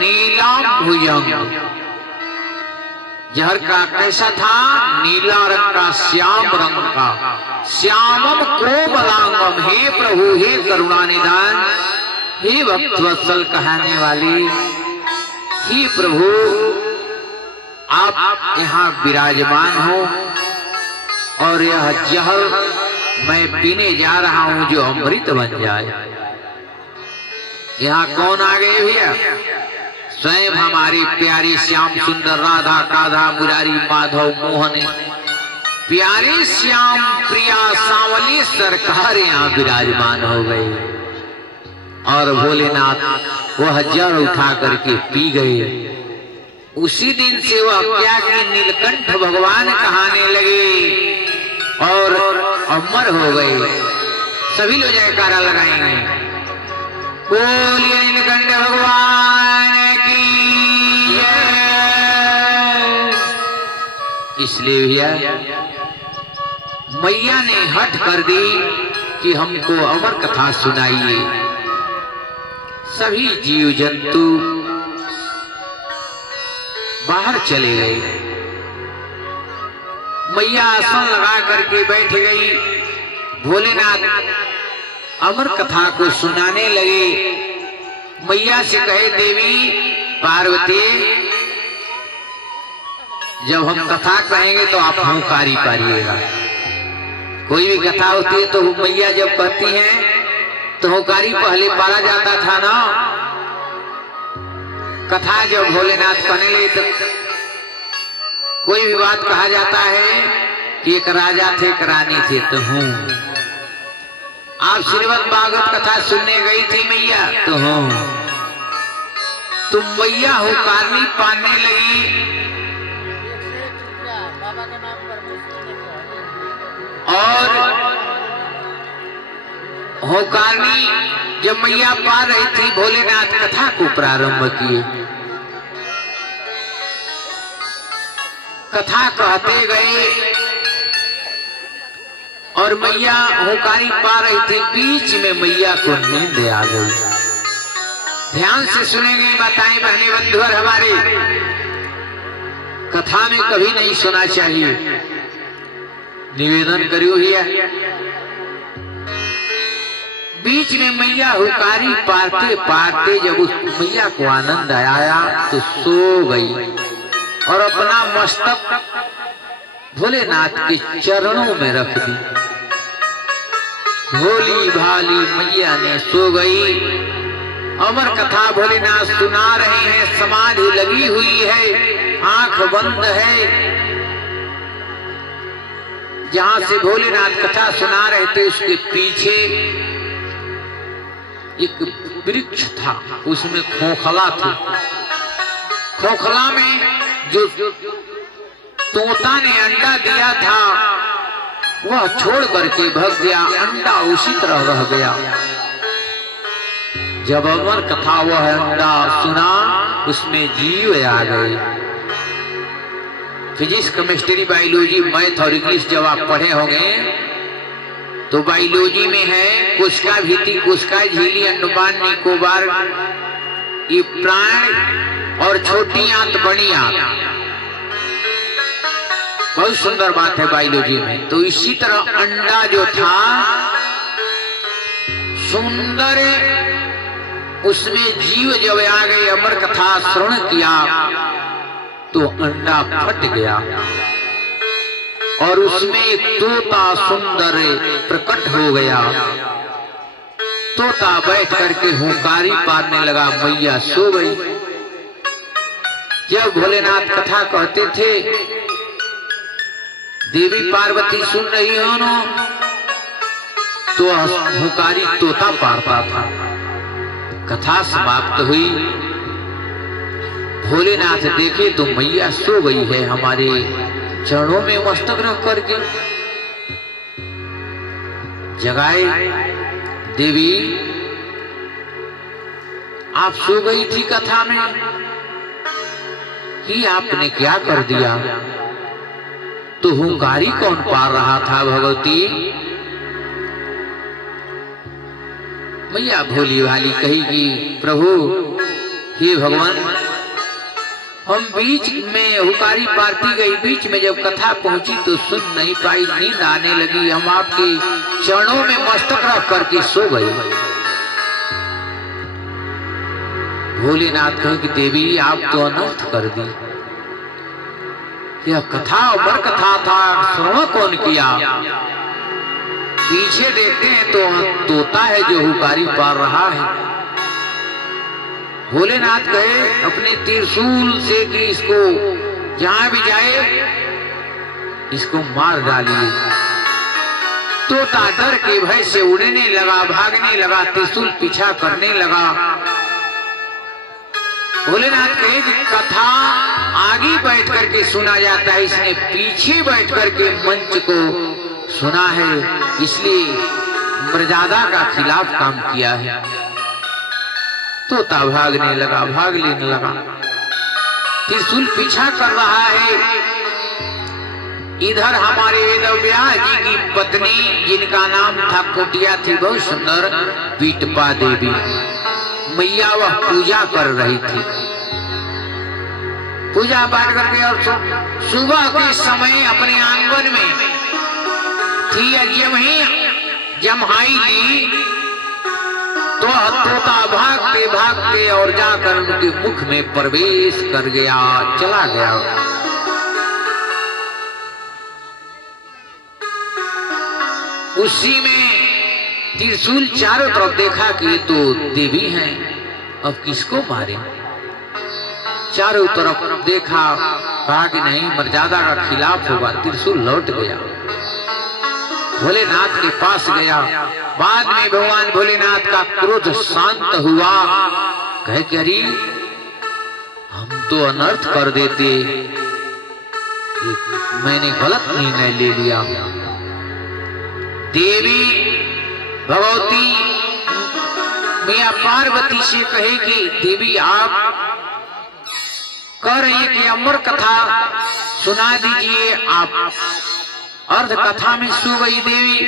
नीलांबुजंग जहर का कैसा था नीला रंग का श्याम रंग का श्यामम कोमलांगम हे प्रभु हे करुणा निधान हे भक्तवत्सल कहने वाली हे प्रभु आप यहाँ विराजमान हो और यह जहर मैं पीने जा रहा हूँ जो अमृत बन जाए। यहाँ कौन आ गए भैया? स्वयं हमारी प्यारी श्याम सुंदर राधा काधा मुरारी माधव मोहन प्यारे श्याम प्रिया सांवली सरकार यहाँ विराजमान हो गई और भोलेनाथ वह जल उठा करके पी गए। उसी दिन से वह क्या कि नीलकंठ भगवान कहाने लगे और अमर हो गए। सभी लोग जयकारा लगाएंगे, बोलिए नीलकंठ भगवान की जय। इसलिए भैया मैया ने हट कर दी कि हमको अमर कथा सुनाइए। सभी जीव जंतु बाहर चले गए। मैया आसन लगा करके बैठ गई। भोलेनाथ अमर कथा को सुनाने लगे। मैया से कहे, देवी पार्वती जब हम कथा कहेंगे तो आप हुंकारी पारिएगा। कोई भी कथा होती है तो मैया जब कहती हैं तो हुंकारी पहले पारा जाता था ना। कथा जब भोलेनाथ कहने लगे तो कोई भी बात कहा जाता है कि एक राजा थे एक रानी थे तो हूँ। आप श्रीमद् भागवत कथा सुनने गई थी मैया तो हूँ। तुम मैया हुंकारनी पाने लगी और हुंकारनी जब मैया पा रही थी भोलेनाथ कथा को प्रारंभ किए। कथा कहते गए और मैया हुंकारी पा रही थी। बीच में मैया को नींद आ गई। ध्यान से सुनेंगे माताएं बहनें बंधुवर हमारे, कथा में कभी नहीं सुना चाहिए। निवेदन करियो भैया। बीच में मैया हुंकारी पारते पारते जब उस मैया को आनंद आया तो सो गई और अपना मस्तक भोलेनाथ के चरणों में रख दी। भोली भाली मैया ने सो गई। अमर कथा भोलेनाथ सुना रहे हैं। समाधि लगी हुई है, आंख बंद है। जहां से भोलेनाथ कथा सुना रहे थे उसके पीछे एक वृक्ष था, उसमें खोखला थी। खोखला में जो तोता ने अंडा दिया था वह छोड़ करके भाग गया। अंडा उसी तरह रह गया। जब अमर कथा वह अंडा सुना उसमें जीव आ गए। फिजिक्स केमिस्ट्री बायोलॉजी मैथ और इंग्लिश जब आप पढ़े होंगे तो बायोलॉजी में है कोशिका भीति कोशिका झिल्ली अंडमान निकोबार ये प्राण और छोटी आंत बड़ी आंत। बहुत सुंदर बात है बायोलॉजी में। तो इसी तरह अंडा जो था सुंदर, उसमें जीव जब आ गए अमर कथा श्रवण किया तो अंडा फट गया और उसमें एक तोता सुंदर प्रकट हो गया। तोता बैठ करके हुंकारी पारने लगा। मैया सो गई। जब भोलेनाथ कथा कहते थे देवी पार्वती सुन रही हो ना तो हुंकारी तोता पारता था। कथा समाप्त हुई। भोलेनाथ देखे तो मैया सो गई है हमारे चरणों में मस्तक रख करके। जगाए, देवी आप सो गई थी कथा में, कि आपने क्या कर दिया? तो हुंकारी कौन पार रहा था भगवती? मैया भोली भाली कही कि प्रभु हे भगवान, हम बीच में हुंकारी पारती गई, बीच में जब कथा पहुंची तो सुन नहीं पाई, नींद आने लगी, हम आपके चरणों में मस्तक रख करके सो गए। भोलेनाथ कहे कि देवी आप तो अनर्थ कर दी। यह कथा अमर कथा था, श्रवण कौन किया? पीछे देखते हैं तो तोता है जो हुकारी पार रहा है। भोलेनाथ कहे अपने त्रिशूल से कि इसको जहां भी जाए इसको मार डालिए। तोता डर के भय से उड़ने लगा, भागने लगा, त्रिशूल पीछा करने लगा। भोलेनाथ कहे कि कथा आगे बैठ करके सुना जाता है, इसने पीछे बैठ करके मंच को सुना है, इसलिए मर्यादा का खिलाफ काम किया है। तोता भागने लगा, भाग लेने लगा, त्रिशूल पीछा कर रहा है। इधर हमारे वेदव्यास जी की पत्नी जिनका नाम था कुटिया थी, बहुत सुंदर पीटपा देवी मैया, वह पूजा कर रही थी। पूजा पाठ करके और सुबह के समय अपने आंगन में थी, जम्हाई ली तो तोता भागते भागते और जाकर उनके मुख में प्रवेश कर गया, चला गया। उसी में त्रिशूल चारों तरफ देखा कि ये तो देवी हैं, अब किसको मारे? चारों तरफ देखा, कहा कि नहीं, मर्यादा का खिलाफ होगा। त्रिशूल लौट गया, भोलेनाथ के पास गया। बाद में भगवान भोलेनाथ का क्रोध शांत हुआ, कहे कि अरे हम तो अनर्थ कर देते, मैंने गलत निर्णय ले लिया। देवी भगवती मैया पार्वती से कहे कि देवी आप कह रही है कि अमर कथा सुना दीजिए, आप अर्ध कथा में सो गई। देवी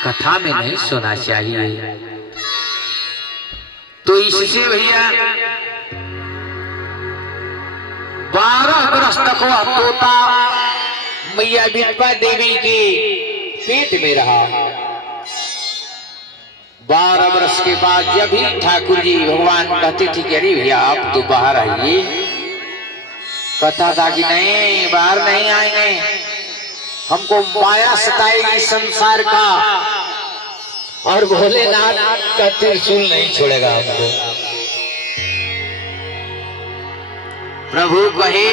कथा में नहीं सोना चाहिए, तो इससे भैया 12 वर्ष तक वह तोता मैया विधवा देवी के पेट में रहा। 12 वर्ष के बाद जब ही ठाकुर जी भगवान कहते थे कि अरे भैया आप तो बाहर आइए, कथा था कि नहीं बाहर नहीं आएंगे, हमको माया सताएगी संसार का, और भोलेनाथ का त्रिशूल नहीं छोड़ेगा हमको। प्रभु कहे